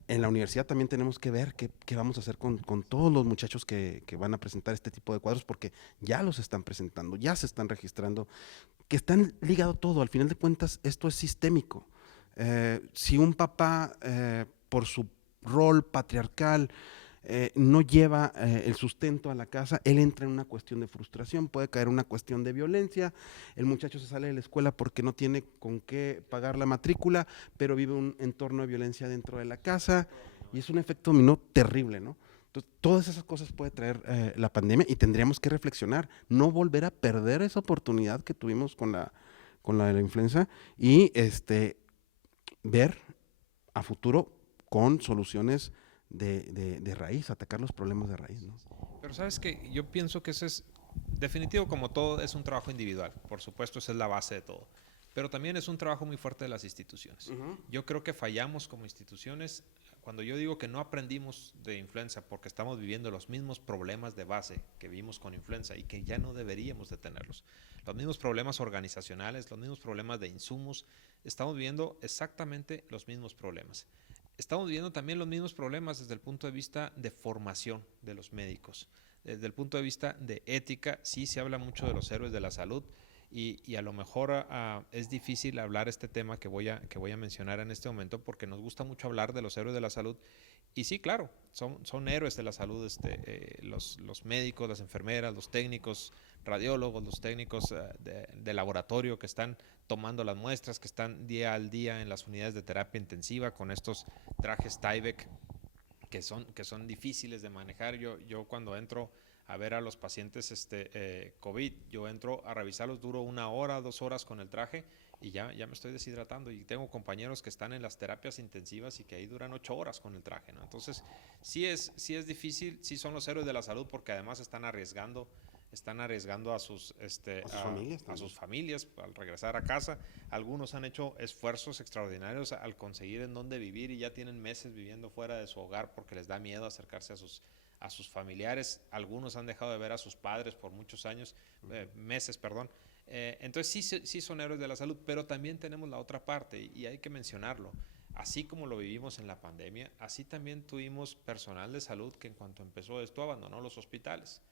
en la universidad también tenemos que ver qué vamos a hacer con todos los muchachos que van a presentar este tipo de cuadros, porque ya los están presentando, ya se están registrando, que están ligado todo. Al final de cuentas, esto es sistémico. Si un papá, por su rol patriarcal, no lleva el sustento a la casa, él entra en una cuestión de frustración, puede caer en una cuestión de violencia, el muchacho se sale de la escuela porque no tiene con qué pagar la matrícula, pero vive un entorno de violencia dentro de la casa y es un efecto dominó terrible, ¿no? Entonces, todas esas cosas puede traer la pandemia y tendríamos que reflexionar, no volver a perder esa oportunidad que tuvimos con la de la influenza y ver a futuro con soluciones de raíz, atacar los problemas de raíz, ¿no? Pero sabes que yo pienso que ese es definitivo, como todo, es un trabajo individual. Por supuesto, esa es la base de todo. Pero también es un trabajo muy fuerte de las instituciones. Yo creo que fallamos como instituciones cuando yo digo que no aprendimos de influenza porque estamos viviendo los mismos problemas de base que vimos con influenza y que ya no deberíamos de tenerlos. Los mismos problemas organizacionales, los mismos problemas de insumos, estamos viviendo exactamente los mismos problemas. Estamos viviendo también los mismos problemas desde el punto de vista de formación de los médicos. Desde el punto de vista de ética, sí se habla mucho de los héroes de la salud y a lo mejor es difícil hablar este tema que voy a mencionar en este momento porque nos gusta mucho hablar de los héroes de la salud. Y sí, claro, son héroes de la salud los médicos, las enfermeras, los técnicos, radiólogos, los técnicos de laboratorio que están tomando las muestras, que están día al día en las unidades de terapia intensiva con estos trajes Tyvek que son difíciles de manejar. Yo cuando entro a ver a los pacientes COVID, yo entro a revisarlos, duro 1 hora, 2 horas con el traje y ya me estoy deshidratando. Y tengo compañeros que están en las terapias intensivas y que ahí duran 8 horas con el traje, ¿no? Entonces, sí es difícil, sí son los héroes de la salud porque además están arriesgando a sus familias al regresar a casa. Algunos han hecho esfuerzos extraordinarios al conseguir en dónde vivir y ya tienen meses viviendo fuera de su hogar porque les da miedo acercarse a sus familiares. Algunos han dejado de ver a sus padres por muchos años, meses, perdón. Entonces sí son héroes de la salud, pero también tenemos la otra parte y hay que mencionarlo. Así como lo vivimos en la pandemia, así también tuvimos personal de salud que en cuanto empezó esto abandonó los hospitales.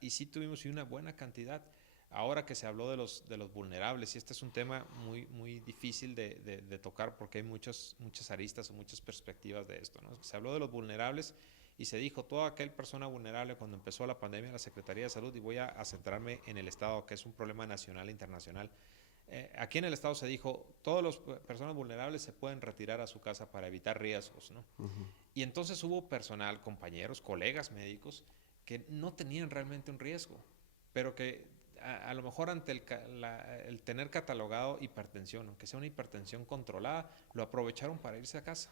Y sí tuvimos una buena cantidad. Ahora que se habló de los vulnerables, y este es un tema muy, muy difícil de tocar porque hay muchas aristas o muchas perspectivas de esto, ¿no? Se habló de los vulnerables y se dijo toda aquella persona vulnerable cuando empezó la pandemia, la Secretaría de Salud, y voy a centrarme en el Estado, que es un problema nacional e internacional. Aquí en el Estado se dijo, todas las personas vulnerables se pueden retirar a su casa para evitar riesgos, ¿no? Y entonces hubo personal, compañeros, colegas médicos, que no tenían realmente un riesgo, pero que a lo mejor ante el tener catalogado hipertensión, aunque sea una hipertensión controlada, lo aprovecharon para irse a casa.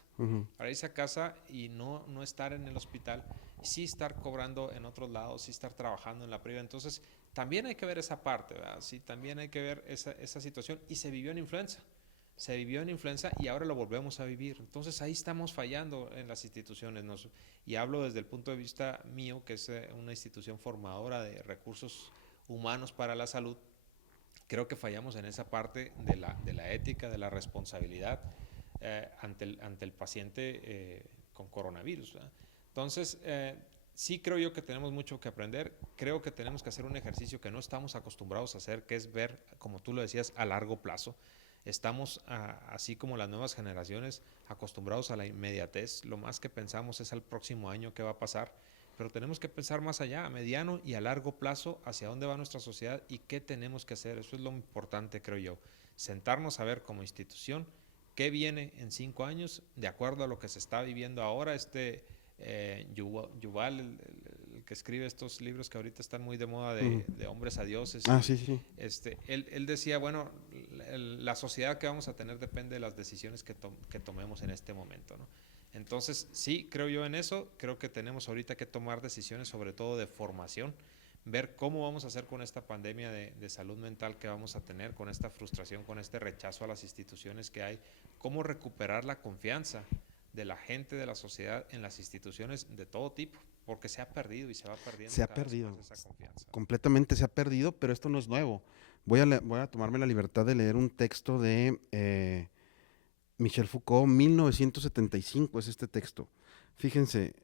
Para irse a casa y no estar en el hospital, sí estar cobrando en otros lados, sí estar trabajando en la privada. Entonces, también hay que ver esa parte, ¿verdad? Sí, también hay que ver esa situación. Y se vivió en influenza. Se vivió en influenza y ahora lo volvemos a vivir. Entonces ahí estamos fallando en las instituciones. Y hablo desde el punto de vista mío, que es una institución formadora de recursos humanos para la salud. Creo que fallamos en esa parte de la ética, de la responsabilidad ante el paciente con coronavirus, ¿verdad? Entonces, sí creo yo que tenemos mucho que aprender. Creo que tenemos que hacer un ejercicio que no estamos acostumbrados a hacer, que es ver, como tú lo decías, a largo plazo. Estamos, así como las nuevas generaciones, acostumbrados a la inmediatez. Lo más que pensamos es al próximo año qué va a pasar, pero tenemos que pensar más allá, a mediano y a largo plazo, hacia dónde va nuestra sociedad y qué tenemos que hacer. Eso es lo importante, creo yo. Sentarnos a ver como institución qué viene en 5 años, de acuerdo a lo que se está viviendo ahora. Yuval, el que escribe estos libros que ahorita están muy de moda de hombres a dioses, Sí, sí. él decía, bueno, la sociedad que vamos a tener depende de las decisiones que tomemos en este momento, ¿no? Entonces, sí, creo yo en eso. Creo que tenemos ahorita que tomar decisiones, sobre todo de formación, ver cómo vamos a hacer con esta pandemia de salud mental que vamos a tener, con esta frustración, con este rechazo a las instituciones que hay, cómo recuperar la confianza de la gente, de la sociedad en las instituciones de todo tipo, porque se ha perdido y se va perdiendo Se ha cada vez perdido, más esa confianza. completamente se ha perdido, pero esto no es nuevo. Voy a tomarme la libertad de leer un texto de Michel Foucault, 1975 es este texto. Fíjense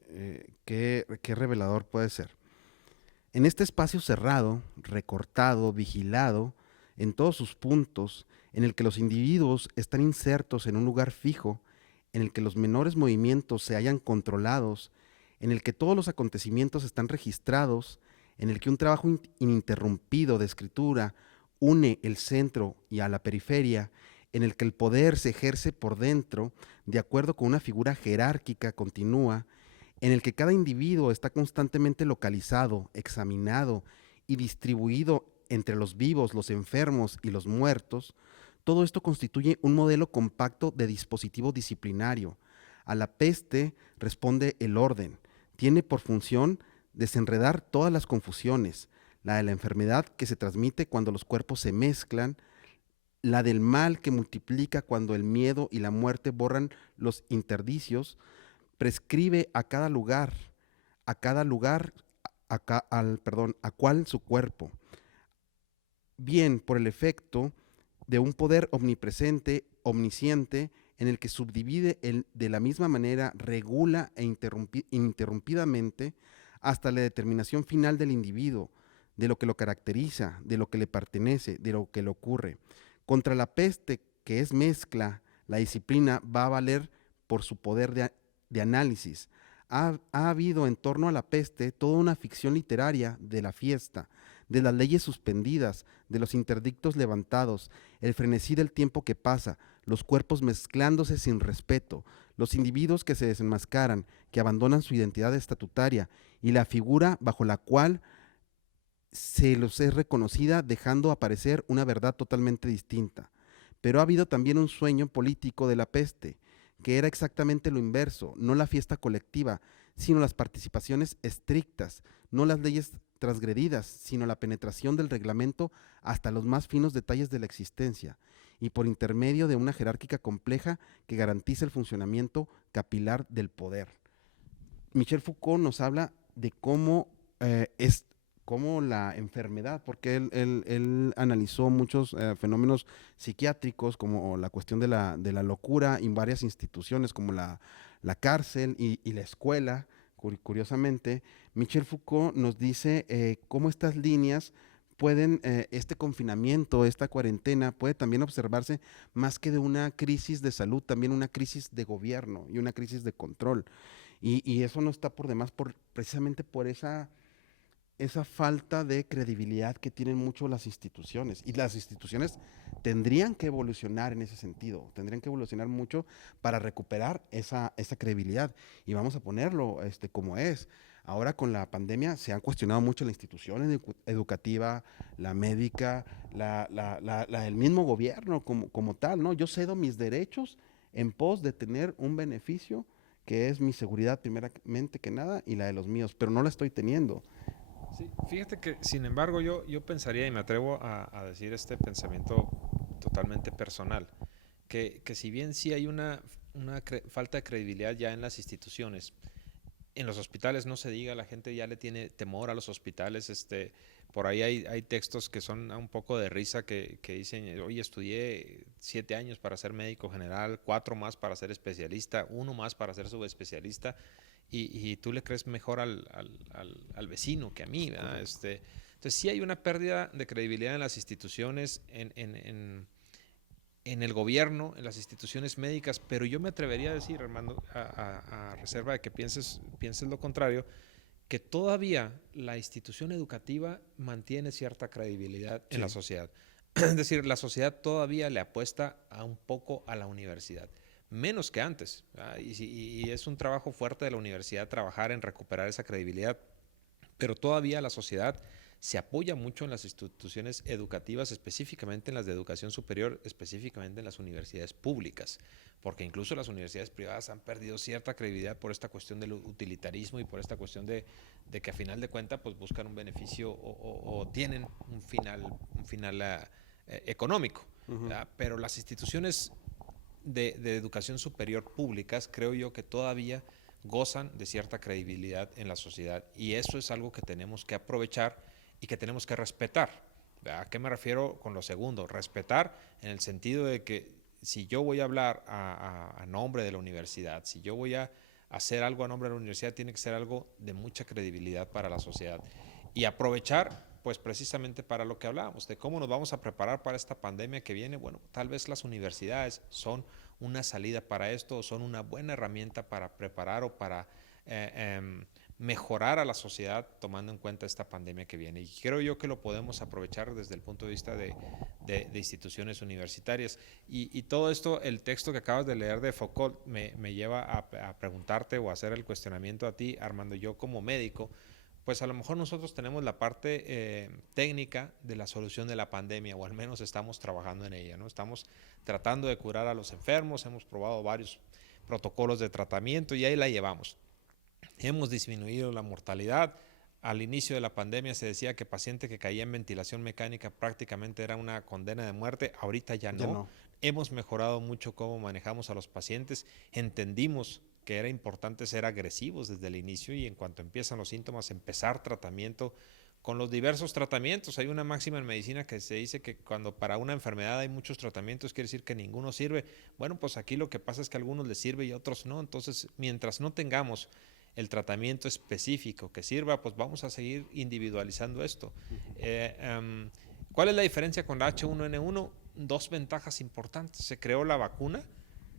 qué revelador puede ser. En este espacio cerrado, recortado, vigilado, en todos sus puntos, en el que los individuos están insertos en un lugar fijo, en el que los menores movimientos se hallan controlados, en el que todos los acontecimientos están registrados, en el que un trabajo ininterrumpido de escritura une el centro y a la periferia, en el que el poder se ejerce por dentro de acuerdo con una figura jerárquica continua, en el que cada individuo está constantemente localizado, examinado y distribuido entre los vivos, los enfermos y los muertos, todo esto constituye un modelo compacto de dispositivo disciplinario. A la peste responde el orden. Tiene por función desenredar todas las confusiones, la de la enfermedad que se transmite cuando los cuerpos se mezclan, la del mal que multiplica cuando el miedo y la muerte borran los interdicios, prescribe a cada lugar, a cual su cuerpo, bien por el efecto de un poder omnipresente, omnisciente, en el que subdivide de la misma manera, regula e interrumpidamente hasta la determinación final del individuo, de lo que lo caracteriza, de lo que le pertenece, de lo que le ocurre. Contra la peste, que es mezcla, la disciplina va a valer por su poder de análisis. Ha habido en torno a la peste toda una ficción literaria de la fiesta, de las leyes suspendidas, de los interdictos levantados, el frenesí del tiempo que pasa, los cuerpos mezclándose sin respeto, los individuos que se desenmascaran, que abandonan su identidad estatutaria y la figura bajo la cual se los es reconocida, dejando aparecer una verdad totalmente distinta. Pero ha habido también un sueño político de la peste, que era exactamente lo inverso, no la fiesta colectiva, sino las participaciones estrictas, no las leyes transgredidas, sino la penetración del reglamento hasta los más finos detalles de la existencia, y por intermedio de una jerárquica compleja que garantiza el funcionamiento capilar del poder. Michel Foucault nos habla de cómo la enfermedad, porque él analizó muchos fenómenos psiquiátricos, como la cuestión de la locura en varias instituciones, como la cárcel y la escuela. Curiosamente, Michel Foucault nos dice cómo estas líneas pueden, este confinamiento, esta cuarentena, puede también observarse más que de una crisis de salud, también una crisis de gobierno y una crisis de control. Y eso no está por demás, precisamente por esa falta de credibilidad que tienen mucho las instituciones. Y las instituciones tendrían que evolucionar en ese sentido, tendrían que evolucionar mucho para recuperar esa credibilidad. Y vamos a ponerlo como es. Ahora con la pandemia se han cuestionado mucho la institución educativa, la médica, el mismo gobierno como tal, ¿no? Yo cedo mis derechos en pos de tener un beneficio que es mi seguridad primeramente que nada y la de los míos, pero no la estoy teniendo. Sí, fíjate que, sin embargo, yo pensaría y me atrevo a decir este pensamiento totalmente personal, que si bien sí hay una falta de credibilidad ya en las instituciones, en los hospitales no se diga, la gente ya le tiene temor a los hospitales. Por ahí hay textos que son un poco de risa que dicen, oye, estudié 7 años para ser médico general, 4 más para ser especialista, 1 más para ser subespecialista, y tú le crees mejor al vecino que a mí, ¿verdad? Entonces sí hay una pérdida de credibilidad en las instituciones, en el gobierno, en las instituciones médicas, pero yo me atrevería a decir, Armando, a reserva de que pienses lo contrario, que todavía la institución educativa mantiene cierta credibilidad en la Sí. sociedad. Es decir, la sociedad todavía le apuesta a un poco a la universidad, menos que antes. Y es un trabajo fuerte de la universidad trabajar en recuperar esa credibilidad, pero todavía la sociedad se apoya mucho en las instituciones educativas, específicamente en las de educación superior, específicamente en las universidades públicas, porque incluso las universidades privadas han perdido cierta credibilidad por esta cuestión del utilitarismo y por esta cuestión de que a final de cuentas pues buscan un beneficio o tienen un final económico. Ujú. Pero las instituciones de educación superior públicas creo yo que todavía gozan de cierta credibilidad en la sociedad y eso es algo que tenemos que aprovechar y que tenemos que respetar. ¿A qué me refiero con lo segundo? Respetar en el sentido de que si yo voy a hablar a nombre de la universidad, si yo voy a hacer algo a nombre de la universidad, tiene que ser algo de mucha credibilidad para la sociedad. Y aprovechar, pues precisamente para lo que hablábamos, de cómo nos vamos a preparar para esta pandemia que viene. Bueno, tal vez las universidades son una salida para esto, o son una buena herramienta para preparar o para eh, eh, mejorar a la sociedad tomando en cuenta esta pandemia que viene. Y creo yo que lo podemos aprovechar desde el punto de vista de instituciones universitarias. Y todo esto, el texto que acabas de leer de Foucault, me lleva a preguntarte o a hacer el cuestionamiento a ti, Armando, yo como médico, pues a lo mejor nosotros tenemos la parte técnica de la solución de la pandemia, o al menos estamos trabajando en ella, ¿no? Estamos tratando de curar a los enfermos, hemos probado varios protocolos de tratamiento y ahí la llevamos. Hemos disminuido la mortalidad. Al inicio de la pandemia se decía que paciente que caía en ventilación mecánica prácticamente era una condena de muerte. Ahorita ya Ya no. no. Hemos mejorado mucho cómo manejamos a los pacientes. Entendimos que era importante ser agresivos desde el inicio y en cuanto empiezan los síntomas, empezar tratamiento con los diversos tratamientos. Hay una máxima en medicina que se dice que cuando para una enfermedad hay muchos tratamientos, quiere decir que ninguno sirve. Bueno, pues aquí lo que pasa es que a algunos les sirve y a otros no. Entonces, mientras no tengamos el tratamiento específico que sirva, pues vamos a seguir individualizando esto. ¿Cuál es la diferencia con la H1N1? Dos ventajas importantes. Se creó la vacuna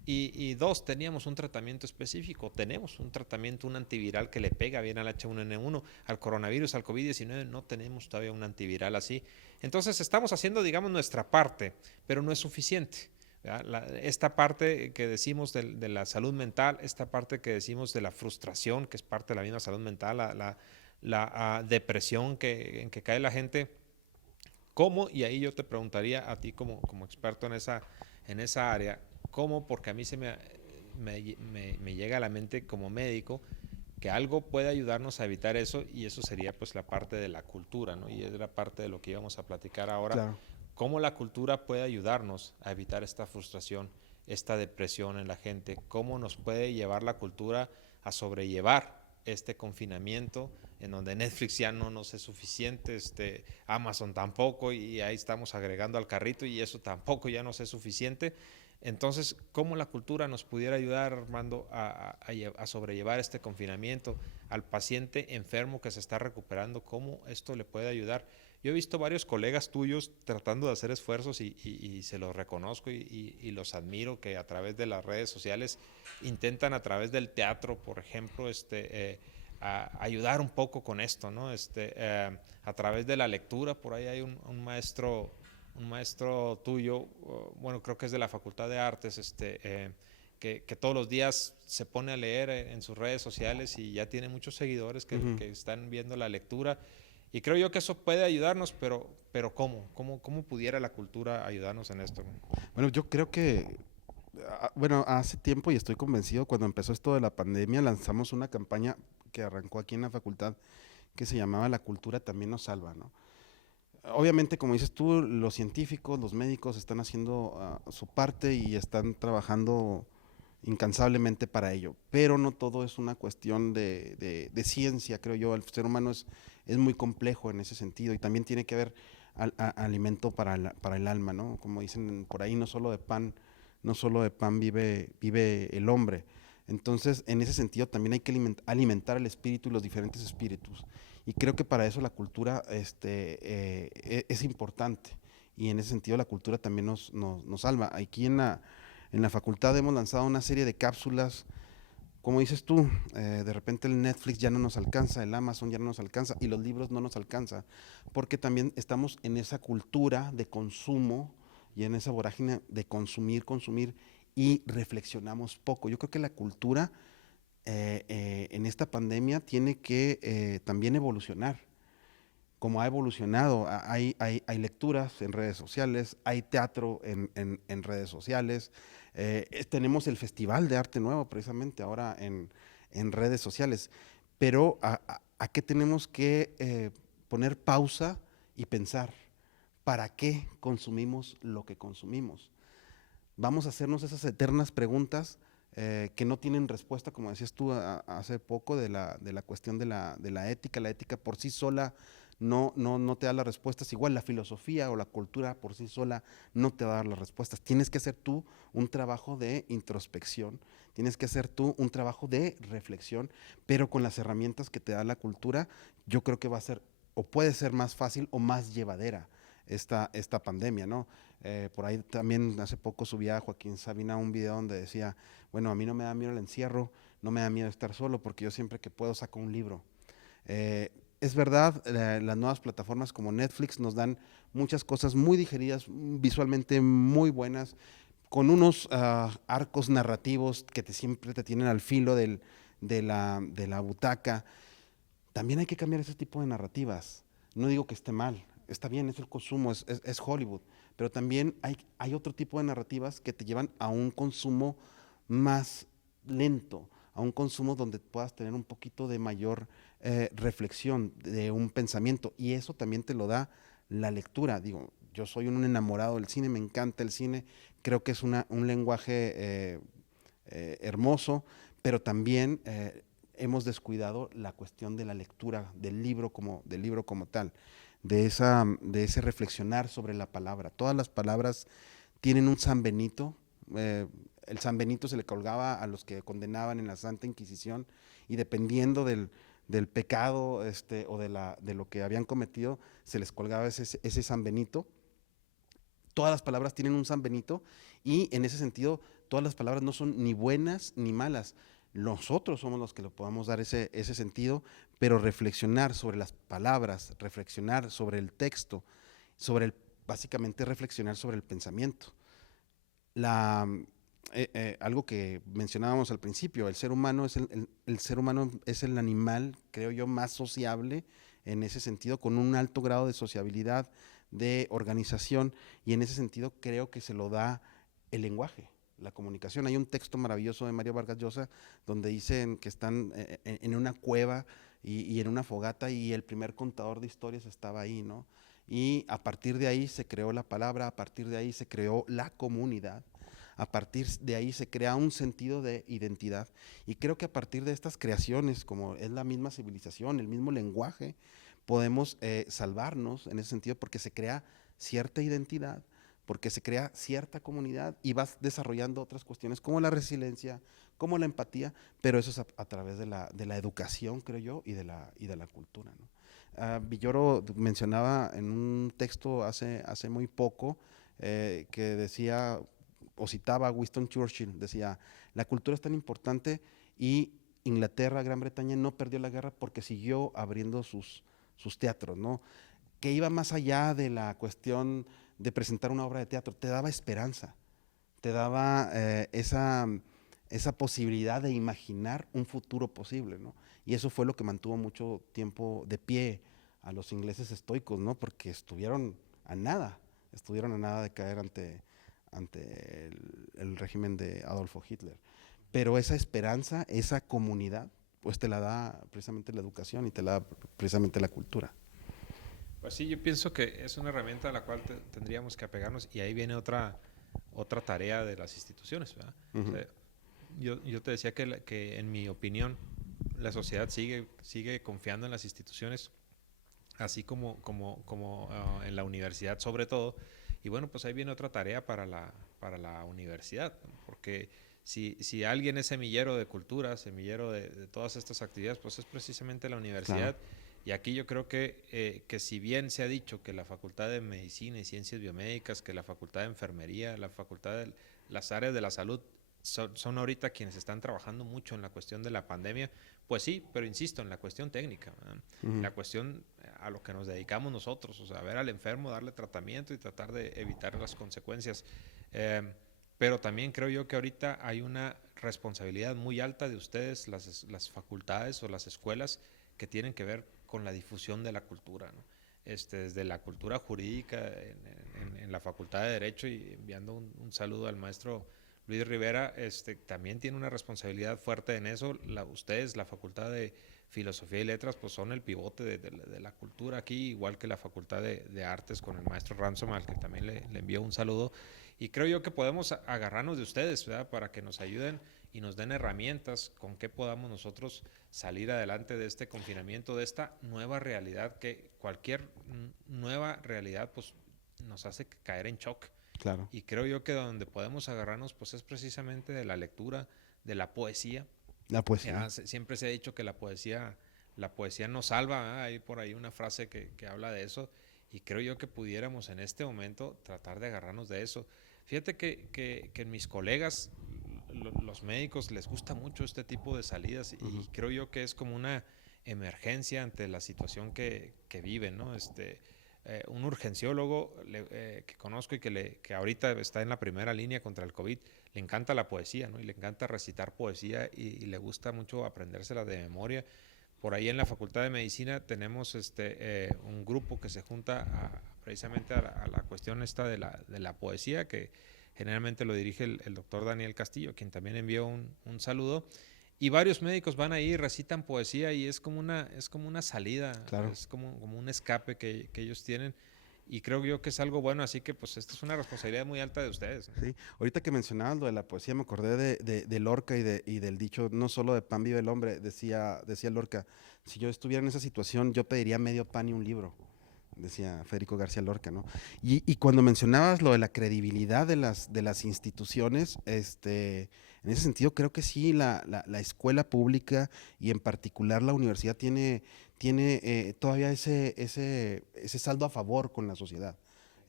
y dos, teníamos un tratamiento específico. Tenemos un tratamiento, un antiviral que le pega bien al H1N1. Al coronavirus, al COVID-19, no tenemos todavía un antiviral así. Entonces estamos haciendo, digamos, nuestra parte, pero no es suficiente. Esta parte que decimos de la salud mental, esta parte que decimos de la frustración, que es parte de la misma salud mental, la depresión en que cae la gente, ¿cómo? Y ahí yo te preguntaría a ti como experto en esa área, ¿cómo? Porque a mí me llega a la mente como médico que algo puede ayudarnos a evitar eso y eso sería pues la parte de la cultura, ¿no? Y es la parte de lo que íbamos a platicar ahora, Claro. cómo la cultura puede ayudarnos a evitar esta frustración, esta depresión en la gente, cómo nos puede llevar la cultura a sobrellevar este confinamiento en donde Netflix ya no nos es suficiente, Amazon tampoco y ahí estamos agregando al carrito y eso tampoco ya nos es suficiente. Entonces, ¿cómo la cultura nos pudiera ayudar, Armando, a sobrellevar este confinamiento al paciente enfermo que se está recuperando? ¿Cómo esto le puede ayudar? Yo he visto varios colegas tuyos tratando de hacer esfuerzos y se los reconozco y los admiro que a través de las redes sociales intentan a través del teatro, por ejemplo, ayudar un poco con esto, ¿no? A través de la lectura, por ahí hay un maestro tuyo, bueno, creo que es de la Facultad de Artes, que todos los días se pone a leer en sus redes sociales y ya tiene muchos seguidores Ujú. que están viendo la lectura. Y creo yo que eso puede ayudarnos, pero ¿cómo? ¿Cómo pudiera la cultura ayudarnos en esto? Bueno, yo creo que, bueno, hace tiempo y estoy convencido, cuando empezó esto de la pandemia, lanzamos una campaña que arrancó aquí en la facultad que se llamaba La cultura también nos salva, ¿no? Obviamente, como dices tú, los científicos, los médicos están haciendo su parte y están trabajando incansablemente para ello, pero no todo es una cuestión de ciencia, creo yo. El ser humano es muy complejo en ese sentido y también tiene que haber alimento para el alma, ¿no? Como dicen por ahí, no solo de pan vive el hombre. Entonces, en ese sentido también hay que alimentar el espíritu y los diferentes espíritus. Y creo que para eso la cultura es importante. y en ese sentido la cultura también nos salva. Aquí en la facultad hemos lanzado una serie de cápsulas, como dices tú, de repente el Netflix ya no nos alcanza, el Amazon ya no nos alcanza y los libros no nos alcanza, porque también estamos en esa cultura de consumo y en esa vorágine de consumir, consumir y reflexionamos poco. Yo creo que la cultura en esta pandemia tiene que también evolucionar como ha evolucionado. Hay lecturas en redes sociales, hay teatro en redes sociales, tenemos el Festival de Arte Nuevo precisamente ahora en redes sociales, pero ¿a qué tenemos que poner pausa y pensar? ¿Para qué consumimos lo que consumimos? Vamos a hacernos esas eternas preguntas que no tienen respuesta, como decías tú hace poco, de la cuestión de la ética. La ética por sí sola no te da las respuestas. Igual la filosofía o la cultura por sí sola no te va a dar las respuestas. Tienes que hacer tú un trabajo de introspección, tienes que hacer tú un trabajo de reflexión, pero con las herramientas que te da la cultura, yo creo que va a ser o puede ser más fácil o más llevadera esta pandemia, ¿no? Por ahí también hace poco subía a Joaquín Sabina un video donde decía, bueno, a mí no me da miedo el encierro, no me da miedo estar solo, porque yo siempre que puedo saco un libro. Es verdad, las nuevas plataformas como Netflix nos dan muchas cosas muy digeridas, visualmente muy buenas, con unos arcos narrativos que siempre te tienen al filo de la butaca. También hay que cambiar ese tipo de narrativas. No digo que esté mal, está bien, es el consumo, es Hollywood, pero también hay otro tipo de narrativas que te llevan a un consumo más lento, a un consumo donde puedas tener un poquito de mayor reflexión, de un pensamiento, y eso también te lo da la lectura. Digo, yo soy un enamorado del cine, me encanta el cine, creo que es un lenguaje hermoso, pero también hemos descuidado la cuestión de la lectura del libro como tal, de ese reflexionar sobre la palabra. Todas las palabras tienen un San Benito. El San Benito se le colgaba a los que condenaban en la Santa Inquisición y dependiendo del pecado o de lo que habían cometido, se les colgaba ese San Benito. Todas las palabras tienen un San Benito y en ese sentido todas las palabras no son ni buenas ni malas. Nosotros somos los que le podamos dar ese sentido, pero reflexionar sobre las palabras, reflexionar sobre el texto, básicamente reflexionar sobre el pensamiento. Algo que mencionábamos al principio, el ser humano es el animal, creo yo, más sociable en ese sentido, con un alto grado de sociabilidad, de organización, y en ese sentido creo que se lo da el lenguaje, la comunicación. Hay un texto maravilloso de Mario Vargas Llosa donde dicen que están en una cueva y en una fogata y el primer contador de historias estaba ahí, ¿no? Y a partir de ahí se creó la palabra, a partir de ahí se creó la comunidad, a partir de ahí se crea un sentido de identidad. Y creo que a partir de estas creaciones, como es la misma civilización, el mismo lenguaje, podemos salvarnos en ese sentido porque se crea cierta identidad, porque se crea cierta comunidad y vas desarrollando otras cuestiones como la resiliencia, como la empatía, pero eso es a través de la educación, creo yo, y de la cultura, ¿no? Villoro mencionaba en un texto hace muy poco que decía o citaba a Winston Churchill, decía, la cultura es tan importante y Inglaterra, Gran Bretaña no perdió la guerra porque siguió abriendo sus teatros, ¿no? Que iba más allá de la cuestión de presentar una obra de teatro, te daba esperanza, te daba esa posibilidad de imaginar un futuro posible, ¿no? Y eso fue lo que mantuvo mucho tiempo de pie a los ingleses estoicos, ¿no? Porque estuvieron a nada de caer ante el régimen de Adolfo Hitler. Pero esa esperanza, esa comunidad, pues te la da precisamente la educación y te la da precisamente la cultura. Pues sí, yo pienso que es una herramienta a la cual tendríamos que apegarnos y ahí viene otra tarea de las instituciones, ¿verdad? O Ujú. sea, yo te decía que en mi opinión la sociedad sigue confiando en las instituciones, así como en la universidad sobre todo. Y bueno, pues ahí viene otra tarea para la universidad, ¿no? Porque si alguien es semillero de cultura, semillero de todas estas actividades, pues es precisamente la Claro. universidad. Y aquí yo creo que si bien se ha dicho que la Facultad de Medicina y Ciencias Biomédicas, que la Facultad de Enfermería, la Facultad de las áreas de la salud son ahorita quienes están trabajando mucho en la cuestión de la pandemia, pues sí, pero insisto, en la cuestión técnica, ¿verdad? La cuestión a lo que nos dedicamos nosotros, o sea, ver al enfermo, darle tratamiento y tratar de evitar las consecuencias. Eh, pero también creo yo que ahorita hay una responsabilidad muy alta de ustedes, las facultades o las escuelas, que tienen que ver con la difusión de la cultura, ¿no? Desde la cultura jurídica en la Facultad de Derecho, y enviando un saludo al maestro Luis Rivera, también tiene una responsabilidad fuerte en eso. Ustedes, la Facultad de Filosofía y Letras, pues son el pivote de la cultura aquí, igual que la Facultad de Artes con el maestro Ransom, al que también le envío un saludo. Y creo yo que podemos agarrarnos de ustedes, ¿verdad? Para que nos ayuden y nos den herramientas con que podamos nosotros salir adelante de este confinamiento, de esta nueva realidad, que cualquier nueva realidad pues nos hace caer en shock. Claro. Y creo yo que donde podemos agarrarnos pues es precisamente de la lectura, de la poesía. La poesía. Siempre se ha dicho que la poesía nos salva, ¿verdad? Hay por ahí una frase que habla de eso, y creo yo que pudiéramos en este momento tratar de agarrarnos de eso. Fíjate que en mis colegas, los médicos, les gusta mucho este tipo de salidas, y creo yo que es como una emergencia ante la situación que viven, ¿no? Un urgenciólogo que conozco y que ahorita está en la primera línea contra el COVID, le encanta la poesía, ¿no? Y le encanta recitar poesía, y le gusta mucho aprendérsela de memoria. Por ahí en la Facultad de Medicina tenemos un grupo que se junta precisamente a la cuestión esta de la poesía, que generalmente lo dirige el doctor Daniel Castillo, quien también envió un saludo. Y varios médicos van ahí, recitan poesía, y es como una salida, Claro. es como un escape que ellos tienen. Y creo yo que es algo bueno, así que pues esta es una responsabilidad muy alta de ustedes, ¿no? Sí, ahorita que mencionabas lo de la poesía, me acordé de Lorca y del dicho, no solo de pan vive el hombre, decía Lorca, si yo estuviera en esa situación, yo pediría medio pan y un libro, decía Federico García Lorca, ¿no? Y cuando mencionabas lo de la credibilidad de las instituciones, en ese sentido creo que sí, la escuela pública y en particular la universidad tiene todavía ese saldo a favor con la sociedad.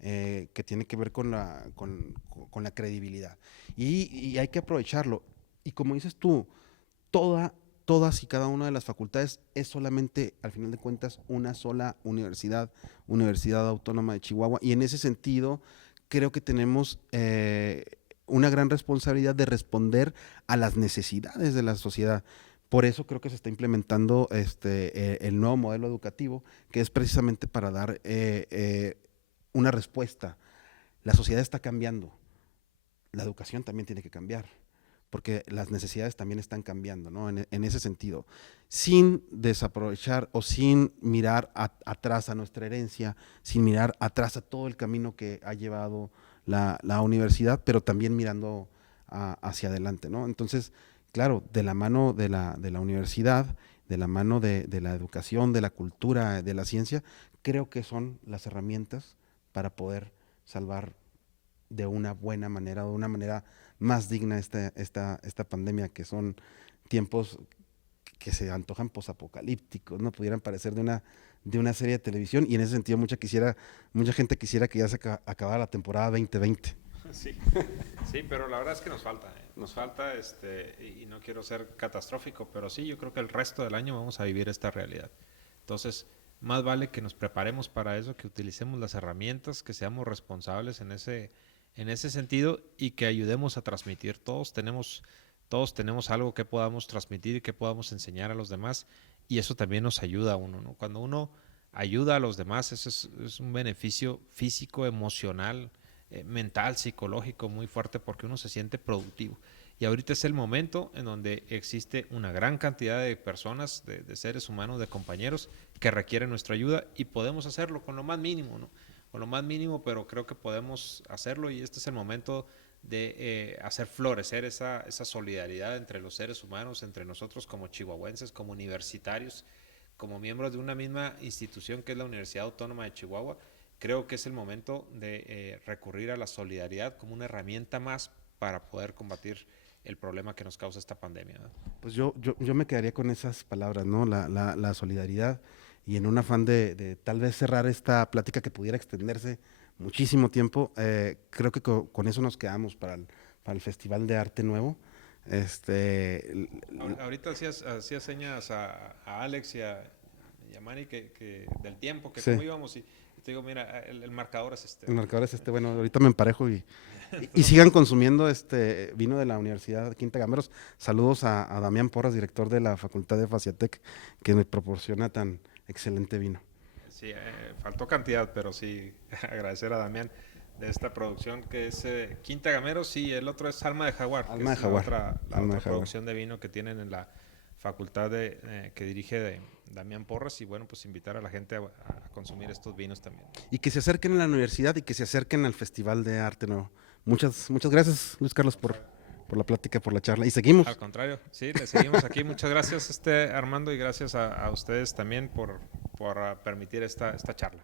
Que tiene que ver con la credibilidad. Y hay que aprovecharlo. Y como dices tú, todas y cada una de las facultades es solamente, al final de cuentas, una sola universidad, Universidad Autónoma de Chihuahua. Y en ese sentido, creo que tenemos una gran responsabilidad de responder a las necesidades de la sociedad. Por eso creo que se está implementando el nuevo modelo educativo, que es precisamente para dar una respuesta. La sociedad está cambiando, la educación también tiene que cambiar, porque las necesidades también están cambiando, ¿no? En ese sentido, sin desaprovechar o sin mirar atrás a nuestra herencia, sin mirar atrás a todo el camino que ha llevado la universidad, pero también mirando hacia adelante, ¿no? Entonces, claro, de la mano de la universidad, de la mano de la educación, de la cultura, de la ciencia, creo que son las herramientas para poder salvar de una buena manera, o de una manera más digna esta pandemia, que son tiempos que se antojan posapocalípticos, ¿no? Pudieran parecer de una serie de televisión, y en ese sentido mucha gente quisiera que ya se acabara la temporada 2020. Sí, sí, pero la verdad es que nos falta, ¿eh? Nos falta, y no quiero ser catastrófico, pero sí, yo creo que el resto del año vamos a vivir esta realidad. Entonces, más vale que nos preparemos para eso, que utilicemos las herramientas, que seamos responsables en ese sentido, y que ayudemos a transmitir. Todos tenemos algo que podamos transmitir y que podamos enseñar a los demás, y eso también nos ayuda a uno, ¿no? Cuando uno ayuda a los demás, eso es un beneficio físico, emocional, mental, psicológico muy fuerte, porque uno se siente productivo. Y ahorita es el momento en donde existe una gran cantidad de personas, de seres humanos, de compañeros que requieren nuestra ayuda, y podemos hacerlo con lo más mínimo, ¿no? Con lo más mínimo, pero creo que podemos hacerlo, y este es el momento de hacer florecer esa solidaridad entre los seres humanos, entre nosotros como chihuahuenses, como universitarios, como miembros de una misma institución que es la Universidad Autónoma de Chihuahua. Creo que es el momento de recurrir a la solidaridad como una herramienta más para poder combatir el problema que nos causa esta pandemia, ¿no? Pues yo me quedaría con esas palabras, ¿no? La solidaridad. y en un afán de tal vez cerrar esta plática que pudiera extenderse muchísimo tiempo, creo que con eso nos quedamos para el Festival de Arte Nuevo. Ahorita hacías señas a Alex y a Manny que del tiempo, que Sí. cómo íbamos, y te digo, mira, el marcador es este. El marcador es bueno, ahorita me emparejo y sigan consumiendo vino de la Universidad Quinta Gameros. Saludos a Damián Porras, director de la Facultad de Faciatec, que me proporciona tan excelente vino. Sí, faltó cantidad, pero sí, agradecer a Damián de esta producción que es Quinta Gameros, sí, el otro es Alma de Jaguar, Alma de Jaguar. La Alma otra de Jaguar. producción de vino que tienen en la facultad que dirige Damián Porras, y bueno, pues invitar a la gente a consumir estos vinos también. Y que se acerquen a la universidad y que se acerquen al Festival de Arte Nuevo. Muchas gracias, Luis Carlos, por la plática, por la charla. Y seguimos. Al contrario, sí, le seguimos aquí. Muchas gracias, Armando, y gracias a ustedes también por permitir esta charla.